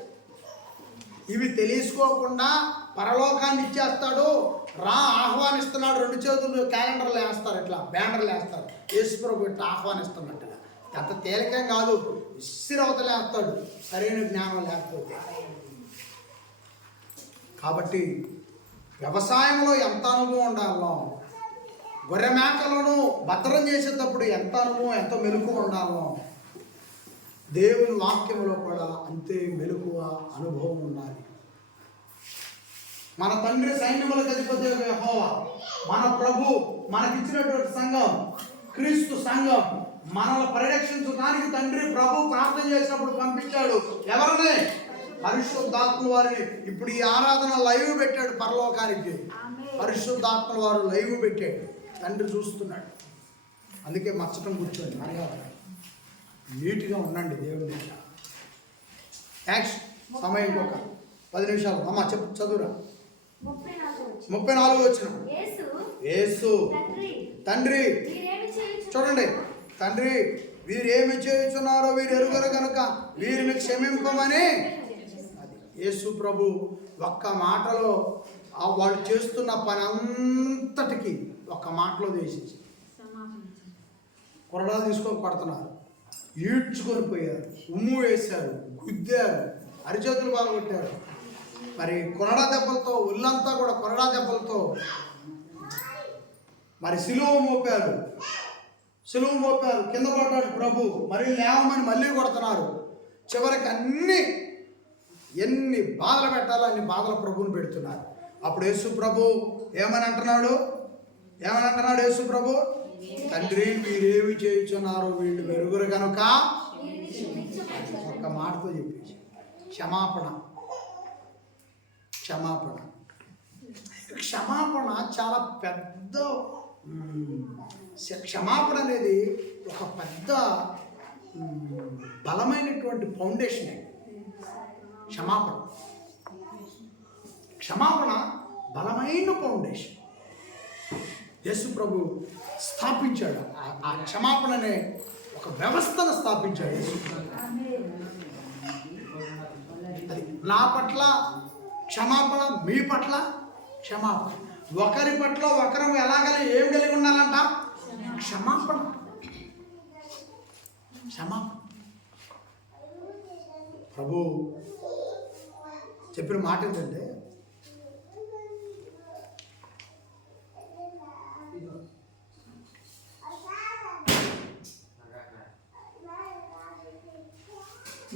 ఇవి తెలుసుకోకుండా పరలోకాన్ని ఇచ్చేస్తాడు, ఆహ్వానిస్తున్నాడు. 2 చేతులు క్యాలెండర్లు వేస్తారు, ఇట్లా బ్యానర్లు వేస్తారు, యేసుప్రభు ఇట్లా ఆహ్వానిస్తున్నట్టుగా. అంత తేలికేం కాదు, విసిరవతలే వేస్తాడు సరైన జ్ఞానం లేకపోతే. కాబట్టి వ్యవసాయంలో ఎంత అనుభవం ఉండాలో, గొర్రె మేకలను భద్రం చేసేటప్పుడు ఎంత అనుభవం, ఎంత మెలకువ ఉండాలో, దేవుని వాక్యంలో కూడా అంతే మెలకువ అనుభవం ఉండాలి. మన తండ్రి సైన్యములకు అధిపతి యెహోవా, మన ప్రభు మనకిచ్చినటువంటి సంఘం క్రీస్తు సంఘం. మనల్ని పరిరక్షించడానికి తండ్రి ప్రభు ప్రార్థన చేసినప్పుడు పంపించాడు. ఎవరిని? పరిశుద్ధాత్మ వారిని. ఇప్పుడు ఈ ఆరాధన లైవ్ పెట్టాడు పరలోకానికి. పరిశుద్ధాత్మ వారు లైవ్ పెట్టాడు. తండ్రి చూస్తున్నాడు. అందుకే మచ్చటం కూర్చోండి, మర్యాద నీట్గా ఉండండి దేవుడి దగ్గర. యాక్షన్. సమయం ఇంకొక 10 నిమిషాలు. అమ్మ చెప్పు, చదువురా. 34 వచ్చిన. యేసు తండ్రి, చూడండి, తండ్రి వీరేమి చేయుచున్నారో వీరు ఎరుగరు కనుక వీరిని క్షమింపమని. అది యేసు ప్రభు ఒక్క మాటలో వాళ్ళు చేస్తున్న పని అంతటికి ఒక్క మాటలో చేసేసి కొరడాలు తీసుకొని పడుతున్నారు, ఈడ్చుకొని పోయారు, ఉమ్ము వేశారు, గుద్దారు, అరిచేతులు బాగొట్టారు. మరి కొరడా దెబ్బలతో ఒళ్ళంతా కూడా కొరడా దెబ్బలతో మరి సిలువ మోపారు, కింద పడ్డాడు ప్రభు. మరి లేవమని మళ్ళీ కొడుతున్నారు. చివరికి ఎన్ని బాధలు పెట్టాలో అన్ని బాధలు ప్రభువుని పెడుతున్నారు. అప్పుడు యేసు ప్రభు ఏమని అంటున్నాడు? యేసు ప్రభు, తండ్రి వీరేమి చేయుచున్నారు వీళ్ళు వెరుగురు కనుక. ఒక్క మాటతో చెప్పేసి క్షమాపణ. చాలా పెద్ద, క్షమాపణ అనేది ఒక పెద్ద బలమైనటువంటి ఫౌండేషన్. క్షమాపణ బలమైన ఫౌండేషన్. యేసు ప్రభు స్థాపించాడు. ఆ క్షమాపణ అనే ఒక వ్యవస్థను స్థాపించాడు యేసు. అది నా పట్ల క్షమాపణ, మీ పట్ల క్షమాపణ. ఒకరి పట్ల ఒకరు ఏం కలిగి ఉండాలంట? క్షమాపణ. ప్రభు చెప్పిన మాట ఏంటంటే,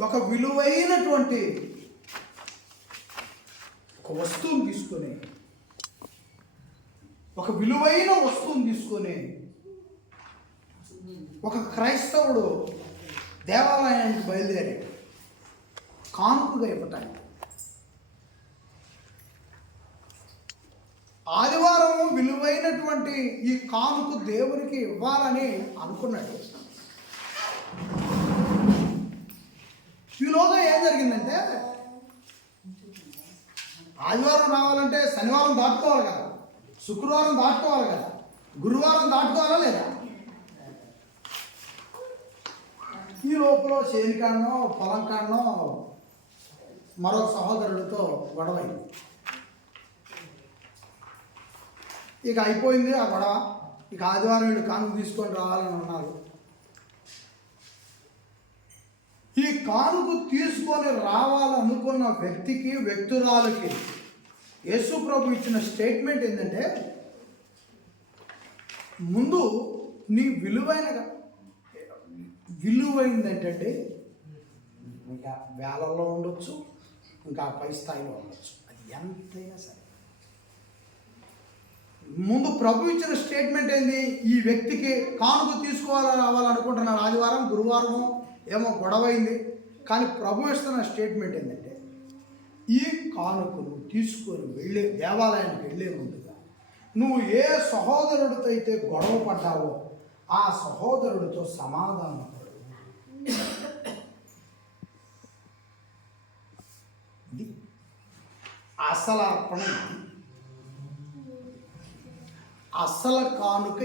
ఒక విలువైనటువంటి ఒక వస్తువుని తీసుకొని, ఒక క్రైస్తవుడు దేవాలయానికి బయలుదేరి కానుకగా ఇవ్వటానికి. ఆదివారం విలువైనటువంటి ఈ కానుక దేవునికి ఇవ్వాలని అనుకున్నాడు. ఈలోగా ఏం జరిగిందంటే, ఆదివారం రావాలంటే శనివారం దాటుకోవాలి కదా, శుక్రవారం దాటుకోవాలి కదా, గురువారం దాటుకోవాలా లేదా? ఈ లోపల చేనికాడనో పొలం కాడనో మరో సహోదరుడితో గొడవైంది. ఇక అయిపోయింది ఆ గొడవ. ఇక ఆదివారం వీళ్ళు కానుక తీసుకొని రావాలని ఉన్నారు. ఈ కానుక తీసుకొని రావాలనుకున్న వ్యక్తురాలకి యేసు ప్రభు ఇచ్చిన స్టేట్మెంట్ ఏంటంటే, ముందు నీ విలువైంది ఏంటంటే, ఇంకా వేలల్లో ఉండొచ్చు, ఇంకా పై స్థాయిలో ఉండొచ్చు, అది ఎంతైనా సరే. ముందు ప్రభు ఇచ్చిన స్టేట్మెంట్ ఏంది? ఈ వ్యక్తికి కానుక రావాలనుకుంటున్నాడు. ఆదివారం గురువారం ఏమో గొడవైంది. కానీ ప్రభు ఇస్తున్న స్టేట్మెంట్ ఏంటంటే, ఈ కానుకను తీసుకొని దేవాలయానికి వెళ్ళే ముందుగా నువ్వు ఏ సహోదరుడితో అయితే గొడవ పడ్డావో ఆ సహోదరుడితో సమాధానపడు. ఇది అసలు అర్పణ, అసలు కానుక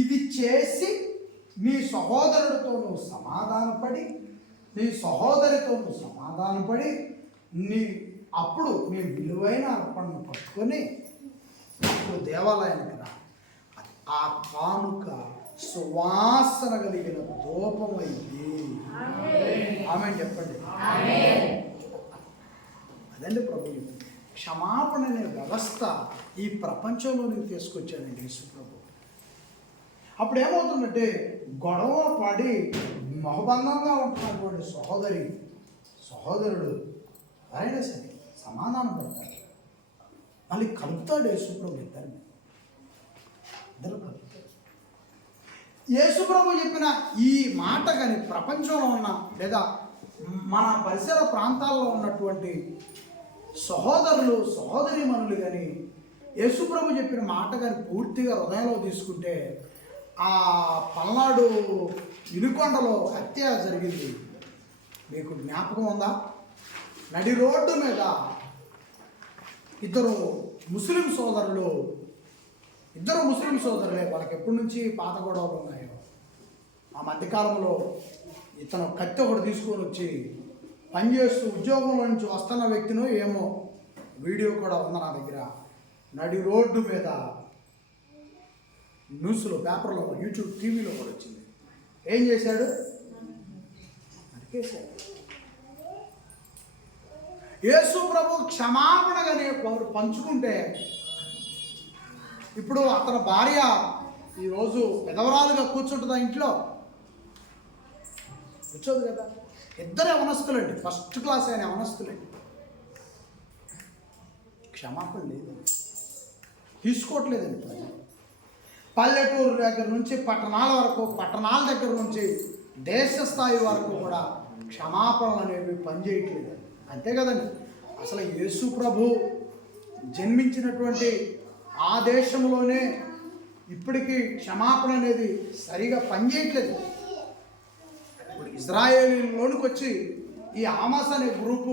ఇది చేసి నీ సహోదరుడితో నువ్వు సమాధానపడి, నీ సహోదరితో నువ్వు సమాధానపడి, అప్పుడు నీ విలువైన అర్పణను పట్టుకొని అప్పుడు దేవాలయానికి రా. ఆ కానుక సువాసన కలిగిన ధూపమైంది. ఆమె చెప్పండి. అదండి ప్రభు. క్షమాపణ అనే వ్యవస్థ ఈ ప్రపంచంలోనికి తీసుకొచ్చాడండి యేసు ప్రభు. అప్పుడు ఏమవుతుందంటే, గొడవ పడి మొహబంధంగా ఉంటున్నటువంటి సహోదరుడు అయినా సరే సమాధానం పడతాడు. మళ్ళీ కలుపుతాడు యేసు ప్రభు. ఇద్దరు కలుపుతాడు. యేసు ప్రభు చెప్పిన ఈ మాట కానీ ప్రపంచంలో ఉన్న లేదా మన పరిసర ప్రాంతాల్లో ఉన్నటువంటి సహోదరులు సహోదరీమణులు కానీ యేసుప్రభు చెప్పిన మాట కానీ పూర్తిగా హృదయంలో తీసుకుంటే ఆ పల్నాడు ఇనుకొండలో హత్య జరిగింది. మీకు జ్ఞాపకం ఉందా? నడి రోడ్డు మీద ఇద్దరు ముస్లిం సోదరులే, వాళ్ళకి ఎప్పటి నుంచి పాత గొడవలు ఉన్నాయో. ఆ మధ్యకాలంలో ఇతను కత్తి ఒకటి తీసుకొని వచ్చి పనిచేస్తూ ఉద్యోగంలో నుంచి వస్తున్న వ్యక్తిను ఏమో వీడియో కూడా ఉంది నా దగ్గర. నడి రోడ్డు మీద న్యూస్లో, పేపర్లో, యూట్యూబ్ టీవీలో కూడా వచ్చింది. ఏం చేశాడు? నరికేశాడు. యేసు ప్రభు క్షమాపణగానే వారు పంచుకుంటే ఇప్పుడు అతని భార్య ఈరోజు విధవరాలుగా కూర్చుంటుందా? ఇంట్లో కూర్చోదు కదా. ఇద్దరు యవనస్తులండి, ఫస్ట్ క్లాస్ అయిన యవనస్తులండి. క్షమాపణ లేదు, తీసుకోవట్లేదండి ప్రజలు. పల్లెటూరు దగ్గర నుంచి పట్టణాల వరకు, పట్టణాల దగ్గర నుంచి దేశ స్థాయి వరకు కూడా క్షమాపణలు అనేవి పనిచేయట్లేదు. అంతే కదండి. అసలు యేసు ప్రభు జన్మించినటువంటి ఆ దేశంలోనే ఇప్పటికీ క్షమాపణ అనేది సరిగా పనిచేయట్లేదు. ఇప్పుడు ఇజ్రాయేలీలోనికి వచ్చి ఈ హమాస్ అనే గ్రూపు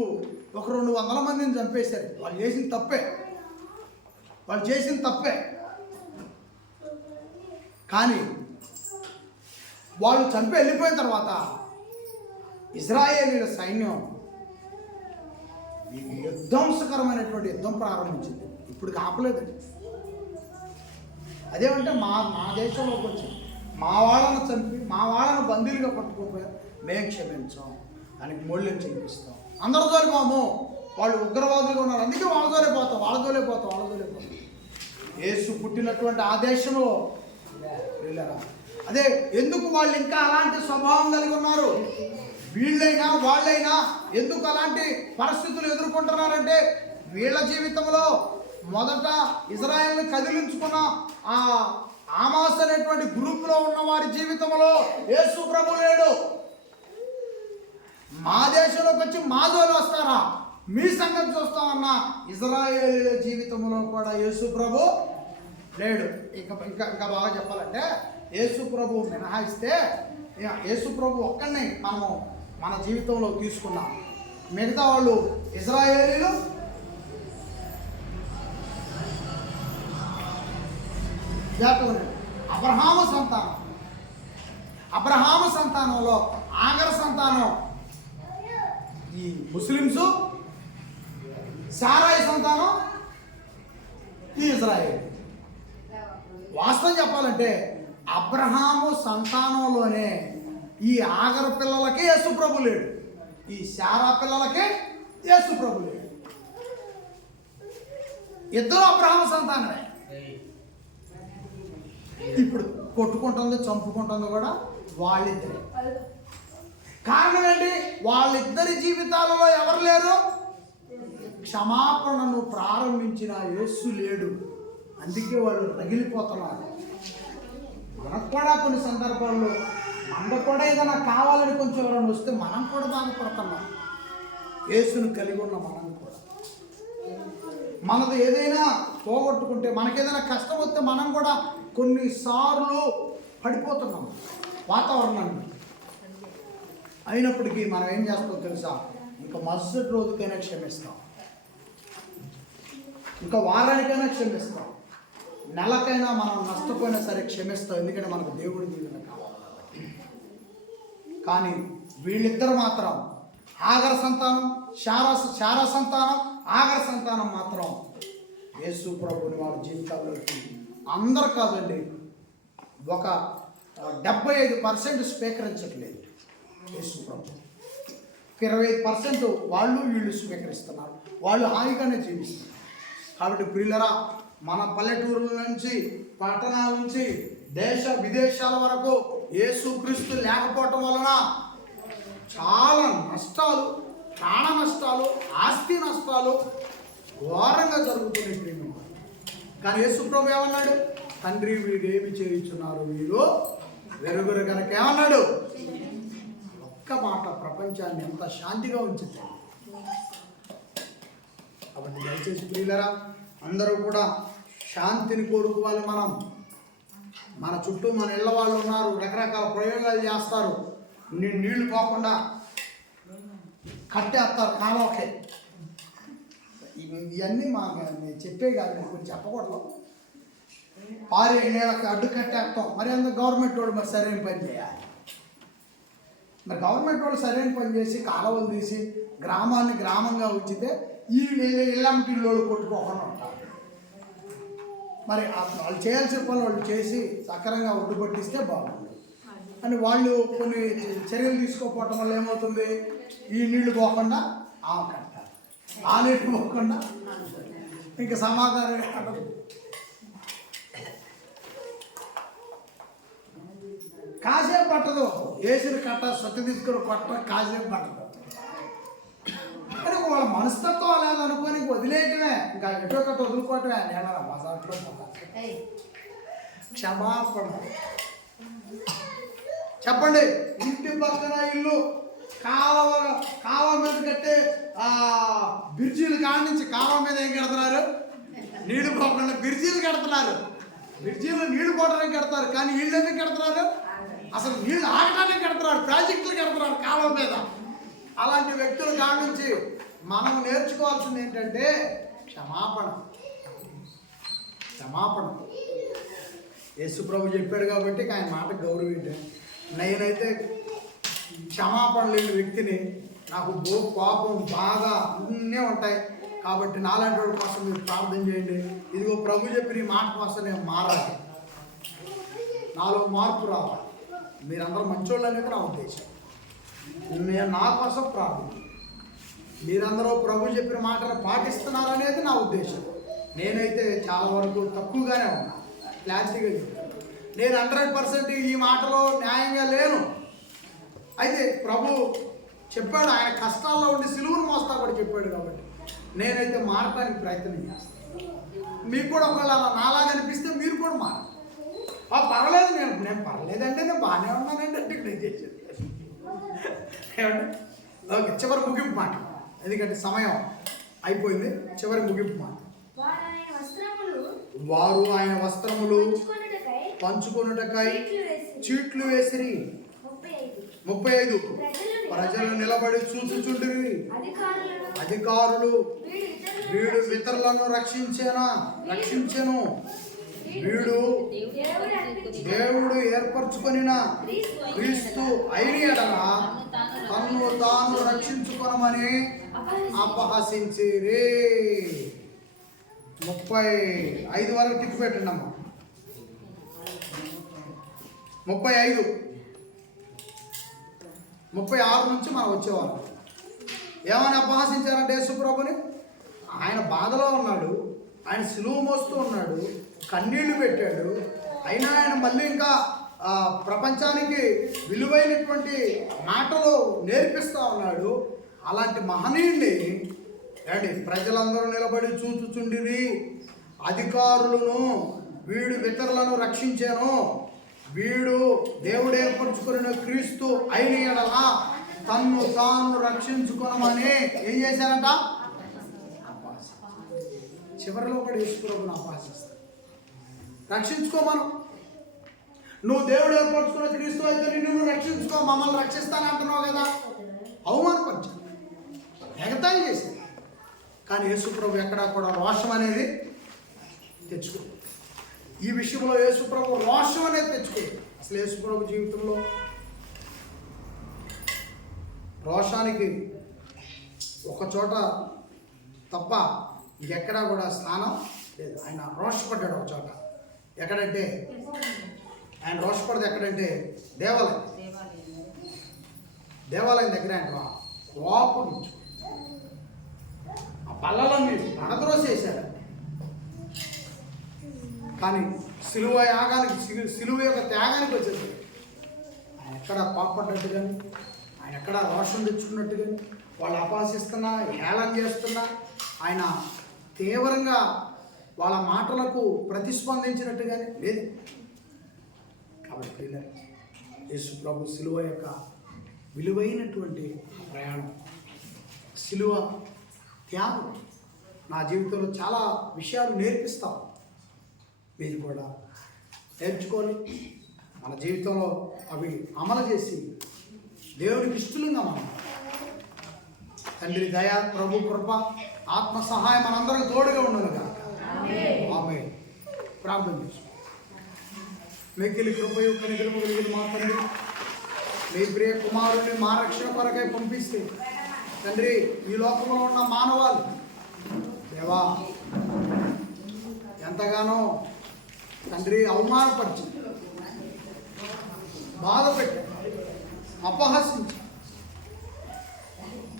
ఒక 200 మందిని చంపేశారు. వాళ్ళు చేసిన తప్పే. కానీ వాళ్ళు చంపి వెళ్ళిపోయిన తర్వాత ఇజ్రాయేలీల సైన్యం విధ్వంసకరమైనటువంటి యుద్ధం ప్రారంభించింది. ఇప్పుడు ఆపలేదండి. అదేమంటే మా దేశంలోకి వచ్చి మా వాళ్ళను చంపి మా వాళ్ళను బందీలుగా పట్టుకోపోయారు, మేము క్షమించాం అని మూల్యం చెల్లిస్తాం. అందరూ జోలిపోము, వాళ్ళు ఉగ్రవాదులుగా ఉన్నారు, అందుకే వాళ్ళ జోలే పోతాం. యేసు పుట్టినటువంటి ఆ దేశంలో వెళ్ళారా? అదే ఎందుకు వాళ్ళు ఇంకా అలాంటి స్వభావం కలిగి ఉన్నారు? వీళ్ళైనా వాళ్ళైనా ఎందుకు అలాంటి పరిస్థితులు ఎదుర్కొంటున్నారంటే వీళ్ళ జీవితంలో మొదట ఇజ్రాయెల్ని కదిలించుకున్న ఆ హమాస్ అనేటువంటి గ్రూప్లో ఉన్న వారి జీవితంలో యేసు ప్రభు లేడు. మా దేశంలోకి వచ్చి మా జోలు వస్తారా, మీ సంగతి చూస్తామన్న ఇజ్రాయేలీల జీవితంలో కూడా యేసు ప్రభు లేడు. ఇంకా బాగా చెప్పాలంటే యేసు ప్రభు మినహాయిస్తే యేసు ప్రభు ఒక్కడిని మనము మన జీవితంలో తీసుకున్నాం. మిగతా వాళ్ళు ఇజ్రాయేలీలు అబ్రహాము సంతానంలో ఆగర్ సంతానం ఈ ముస్లిమ్స్, సారాయి సంతానం ఈ ఇజ్రాయేల్. వాస్తవం చెప్పాలంటే అబ్రహాము సంతానంలోనే ఈ ఆగర్ పిల్లలకి యేసు ప్రభు లేడు, ఈ శారా పిల్లలకి యేసు ప్రభు లేడు. ఇద్దరు అబ్రహాము సంతానమే. ఇప్పుడు కొట్టుకుంటుంది, చంపుకుంటుంది కూడా వాళ్ళిద్దరే. కారణం ఏంటి? వాళ్ళిద్దరి జీవితాలలో ఎవరు లేరు? క్షమాపణను ప్రారంభించిన యేసు లేడు. అందుకే వాళ్ళు రగిలిపోతున్నారు. మనకు కూడా కొన్ని సందర్భాల్లో మనకు కూడా ఏదైనా కావాలని కొంచెం ఎవరైనా వస్తే మనం కూడా బాధపడుతున్నాం. యేసును కలిగి ఉన్న మనం కూడా మనది ఏదైనా పోగొట్టుకుంటే, మనకేదైనా కష్టం వస్తే మనం కూడా కొన్నిసార్లు పడిపోతున్నాం వాతావరణాన్ని. అయినప్పటికీ మనం ఏం చేస్తామో తెలుసా? ఇంకా మరుసటి రోజుకైనా క్షమిస్తాం, ఇంకా వారానికైనా క్షమిస్తాం, నెలకైనా మనం నష్టపోయినా సరే క్షమిస్తాం. ఎందుకంటే మనకు దేవుడి దీవెన కావాలి. కానీ వీళ్ళిద్దరు మాత్రం ఆగర్ సంతానం, శారా సంతానం, ఆగర్ సంతానం మాత్రం యేసు ప్రభుని వాళ్ళ జీవితాల్లోకి అందరు కాదండి, ఒక 75% స్వీకరించట్లేదు యేసు ప్రభు. 25% వాళ్ళు వీళ్ళు స్వీకరిస్తున్నారు. వాళ్ళు హాయిగానే జీవిస్తున్నారు. కాబట్టి ప్రియులరా, మన పల్లెటూరుల నుంచి, పట్టణాల నుంచి, దేశ విదేశాల వరకు యేసుక్రీస్తు లేకపోవటం వలన చాలా నష్టాలు, ప్రాణ నష్టాలు, ఆస్తి నష్టాలు ఘోరంగా జరుగుతున్నాయి ప్రేమ. కానీ యేసు ప్రభు ఏమన్నాడు? తండ్రి వీడు ఏమి చేయించున్నారు వీరు వెరుగురు కనుక ఏమన్నాడు? ఒక్క మాట ప్రపంచాన్ని ఎంత శాంతిగా ఉంచుతుంది. కాబట్టి దయచేసి ప్రియులరా, అందరూ కూడా శాంతిని కోరుకోవాలి. మనం మన చుట్టూ మన ఇళ్ళ వాళ్ళు ఉన్నారు, రకరకాల ప్రయోగాలు చేస్తారు. నీళ్లు పోకుండా కట్టేస్తారు కాలువకే. ఇవన్నీ నేను చెప్పే కాదు, నేను కొంచెం చెప్పకూడదు. పారే నీళ్ళకి అడ్డు కట్టేస్తాం. మరి ఎందుకు గవర్నమెంట్ వాళ్ళు మరి సరైన పని చేయాలి? మరి గవర్నమెంట్ వాళ్ళు సరైన పని చేసి కాలువలు తీసి గ్రామాన్ని గ్రామంగా ఉంచితే ఈ ఇళ్ళంటిళ్ళు కొట్టుకోకుండా ఉంటారు. మరి వాళ్ళు చేయాల్సిన పని వాళ్ళు చేసి సక్రంగా ఒడ్డు పట్టిస్తే బాగుంటుంది అని వాళ్ళు కొన్ని చర్యలు తీసుకోకపోవటం వల్ల ఏమవుతుంది, ఈ నీళ్లు పోకుండా ఆమె కట్టారు, ఆ నీళ్ళు పోకుండా ఇంకా సమాధానం. కాసేపు పట్టదు, వేసిన కట్ట సొత్త తీసుకుని కొట్ట కాసేపు పట్టదు. కానీ వాళ్ళ మనస్తత్వం లేదనుకొని వదిలేయటమే, ఇంకా ఎటో కట్ట వదులుకోవటమే. నేను మసాట్లో క్షమాపణ చెప్పండి. ఇంటి పక్కన ఇల్లు కావ మీద కట్టే బ్రిడ్జీలు కాడి నుంచి కాలువ మీద ఏం కడుతున్నారు? నీళ్లు పోకుండా బ్రిడ్జీలు కడుతున్నారు. బ్రిడ్జీలు నీళ్లు పోవడానికి కడతారు, కానీ నీళ్ళు ఎందుకు కడుతున్నారు? అసలు నీళ్ళు ఆగటానికి కడుతున్నారు, ప్రాజెక్టులు కడుతున్నారు కాలువ మీద. అలాంటి వ్యక్తుల కాడి నుంచి మనం నేర్చుకోవాల్సింది ఏంటంటే క్షమాపణ. క్షమాపణ యేసు ప్రభు చెప్పాడు కాబట్టి ఆయన మాట గౌరవించాను. నేనైతే క్షమాపణ లేని వ్యక్తిని. నాకు కోపం బాధ అన్నీ ఉంటాయి. కాబట్టి నాలాంటి వాడి కోసం మీరు ప్రార్థన చేయండి. ఇదిగో ప్రభు చెప్పిన ఈ మాట కోసం నేను మారాలి, నాలో మార్పు రావాలి. మీరందరూ మంచోళ్ళు అనేది నా ఉద్దేశం. నేను నా కోసం ప్రార్థన, మీరందరూ ప్రభు చెప్పిన మాటను పాటిస్తున్నారనేది నా ఉద్దేశం. నేనైతే చాలా వరకు తక్కువగానే ఉన్నా, క్లారిటీగా చెప్తాను. నేను 100% ఈ మాటలో న్యాయంగా లేను. అయితే ప్రభు చెప్పాడు, ఆయన కష్టాల్లో ఉండి సిలువను మోస్తా కూడా చెప్పాడు. కాబట్టి నేనైతే మారడానికి ప్రయత్నం చేస్తాను. మీకు కూడా ఒకవేళ నాలాగా అనిపిస్తే మీరు కూడా మారండి. పర్వాలేదు, నేను పర్లేదంటే నేను బాగానే ఉన్నానండి అంటే నేను చేసేది ఏమంటే ఓకే. చివరి ముగింపు మాట, ఎందుకంటే సమయం అయిపోయింది. చివరి ముగింపు మాట, వారు ఆయన వస్త్రములు పంచుకొనుటకై చీట్లు వేసిరి. 35 ప్రజలు నిలబడి చూచుచుండిరి. అధికారులు వీడు ఇతరులను రక్షించెను, వీడు దేవుడు ఏర్పరచుకొనిన క్రీస్తు అయిన ఎడల తన్ను తాను రక్షించుకొనమని అపహసించిరి. 35 వరకు టిక్ పెట్టండి అమ్మా. 35, 36 నుంచి మనం వచ్చేవాళ్ళం. ఏమని అపహసించారంటే యేసుప్రభుని, ఆయన బాధలో ఉన్నాడు, ఆయన సిలువ మోస్తూ ఉన్నాడు, కన్నీళ్లు పెట్టాడు. అయినా ఆయన మళ్ళీ ఇంకా ప్రపంచానికి విలువైనటువంటి మాటలు నేర్పిస్తూ ఉన్నాడు. అలాంటి మహనీయుడిని అండి ప్రజలందరూ నిలబడి చూచుచుండిరి. అధికారులను వీడు ఇతరులను రక్షించాను, వీడు దేవుడు ఏర్పరచుకున్న క్రీస్తు అయిన ఎడల తన్ను తాను రక్షించుకోనమని ఏం చేశారంట? చివరిలో కూడా యేసుప్రభుని అపహసిస్తాడు. రక్షించుకోమను, నువ్వు దేవుడు ఏర్పరచుకున్న క్రీస్తు అయితే నిన్ను రక్షించుకో, మమ్మల్ని రక్షిస్తానంటున్నావు కదా. అవమానపరిచాడు, ఎగతాళి చేశాడు. కానీ యేసుప్రభు ఎక్కడా కూడా రోషం అనేది తెచ్చుకో. ఈ విషయంలో యేసుప్రభు రోషం అనేది తెచ్చుకో. అసలు యేసుప్రభు జీవితంలో రోషానికి ఒక చోట తప్ప ఎక్కడా కూడా స్థానం లేదు. ఆయన రోషపడ్డాడు ఒక చోట. ఎక్కడంటే ఆయన రోషపడదు ఎక్కడంటే దేవాలయం దగ్గర ఆయన కోపం ఆ పళ్ళలన్నీ పడద్రోసేశారు. కానీ సిలువ యొక్క త్యాగానికి వచ్చేది ఆయన ఎక్కడ కోపడ్డట్టు కానీ, ఆయన ఎక్కడ రోషం తెచ్చుకున్నట్టు కానీ, వాళ్ళు అపహసిస్తున్నా హేళన చేస్తున్నా ఆయన తీవ్రంగా వాళ్ళ మాటలకు ప్రతిస్పందించినట్టు కానీ లేదు. కాబట్టి యేసు ప్రభు సిలువ యొక్క విలువైనటువంటి ప్రయాణం, సిలువ త్యాగం నా జీవితంలో చాలా విషయాలు నేర్పిస్తాం. మీరు కూడా నేర్చుకొని మన జీవితంలో అవి అమలు చేసి దేవునికి ఇష్టలుగా మనం తండ్రి దయ, ప్రభు కృప, ఆత్మ సహాయం మనందరికీ తోడుగా ఉండనుగా. ఆమేన్. ప్రార్థన చేసి మిక్కిలి కృపయు కనికరము కలిగిన మా తండ్రి, మీ ప్రియ కుమారుని మా రక్షణ కొరకై పంపిస్తే తండ్రి ఈ లోకంలో ఉన్న మానవాళి దేవా ఎంతగానో తండ్రి అవమానపరిచి, బాధ పెట్టి, అపహసించి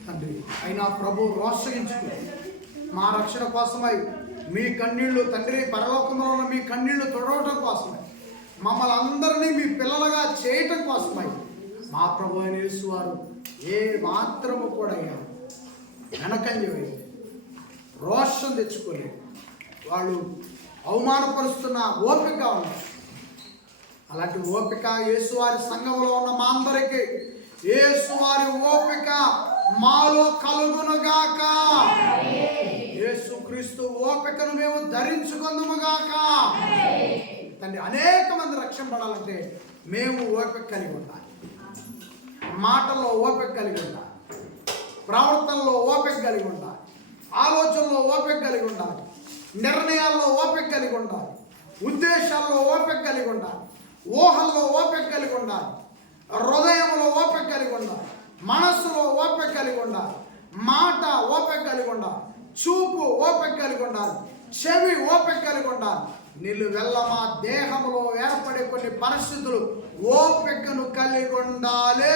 తండ్రి అయినా ప్రభు రోషగించుకుని మా రక్షణ కోసమై మీ కన్నీళ్లు తండ్రి పరలోకంలో ఉన్న మీ కన్నీళ్లు తుడవటం కోసమై మమ్మల్ని అందరినీ మీ పిల్లలుగా చేయటం కోసమై మా ప్రభు అయిన యేసు వారు ఏ మాత్రము కూడా వెనకంజ వేయలేదు, రోషం తెచ్చుకోలేదు. వాళ్ళు అవమానపరుస్తున్న ఓపిక ఉన్నారు. అలాంటి ఓపిక యేసువారి సంఘంలో ఉన్న మా అందరికీ యేసువారి ఓపిక మాలో కలుగునుగాక. యేసుక్రీస్తు ఓపికను మేము ధరించుకుందుముగాక. తండ్రి అనేక మంది రక్షణ పడాలంటే మేము ఓపిక కలిగి ఉండాలి. మాటల్లో ఓపిక కలిగి ఉండాలి, ప్రవర్తనలో ఓపిక కలిగి ఉండాలి, ఆలోచనలో ఓపిక కలిగి ఉండాలి, నిర్ణయాల్లో ఓపిక కలిగి ఉండాలి, ఉద్దేశాల్లో ఓపిక కలిగి ఉండాలి, ఊహల్లో ఓపిక కలిగి ఉండాలి, హృదయంలో ఓపిక కలిగి ఉండాలి, మనస్సులో ఓపిక కలిగి ఉండాలి, మాట ఓపిక కలిగి ఉండాలి, చూపు ఓపిక కలిగి ఉండాలి, చెవి ఓపిక కలిగి ఉండాలి. నిలువెల్ల మా దేహంలో ఏర్పడే కొన్ని పరిస్థితులు ఓపికను కలిగి ఉండాలి.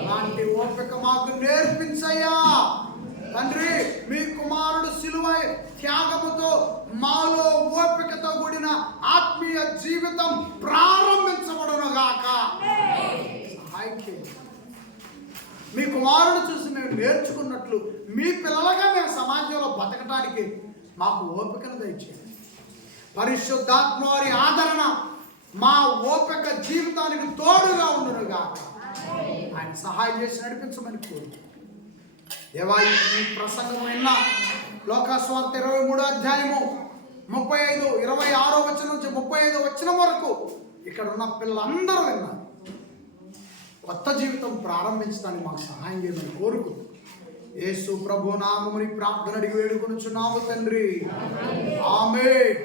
అలాంటి ఓపిక మాకు నేర్పించయ్యా తండ్రి. మీ కుమారుడు శిలువ త్యాగముతో మాలో ఓపికతో కూడిన ఆత్మీయ జీవితం ప్రారంభించబడునుగాక. సహాయం చేయండి. మీ కుమారుడు చూసి మేము నేర్చుకున్నట్లు మీ పిల్లలుగా మేము సమాజంలో బతకడానికి మాకు ఓపికను దయచేయండి. పరిశుద్ధాత్మ వారి ఆదరణ మా ఓపిక జీవితానికి తోడుగా ఉండునుగాక. ఆయన సహాయం చేసి నడిపించమని కోరు దేవా. ఈ ప్రసంగం విన్న లోకాస్వార్త 23వ అధ్యాయము 35, 26వ వచనం నుంచి 35వ వచనం వరకు ఇక్కడ ఉన్న పిల్లలందరూ విన్నారు. కొత్త జీవితం ప్రారంభించడానికి మాకు సహాయం చేయమని కోరుకుంటున్నాం. యేసు ప్రభు నామముని ప్రార్థన అడిగి వేడుకొనుచున్నాము తండ్రి. ఆమేన్.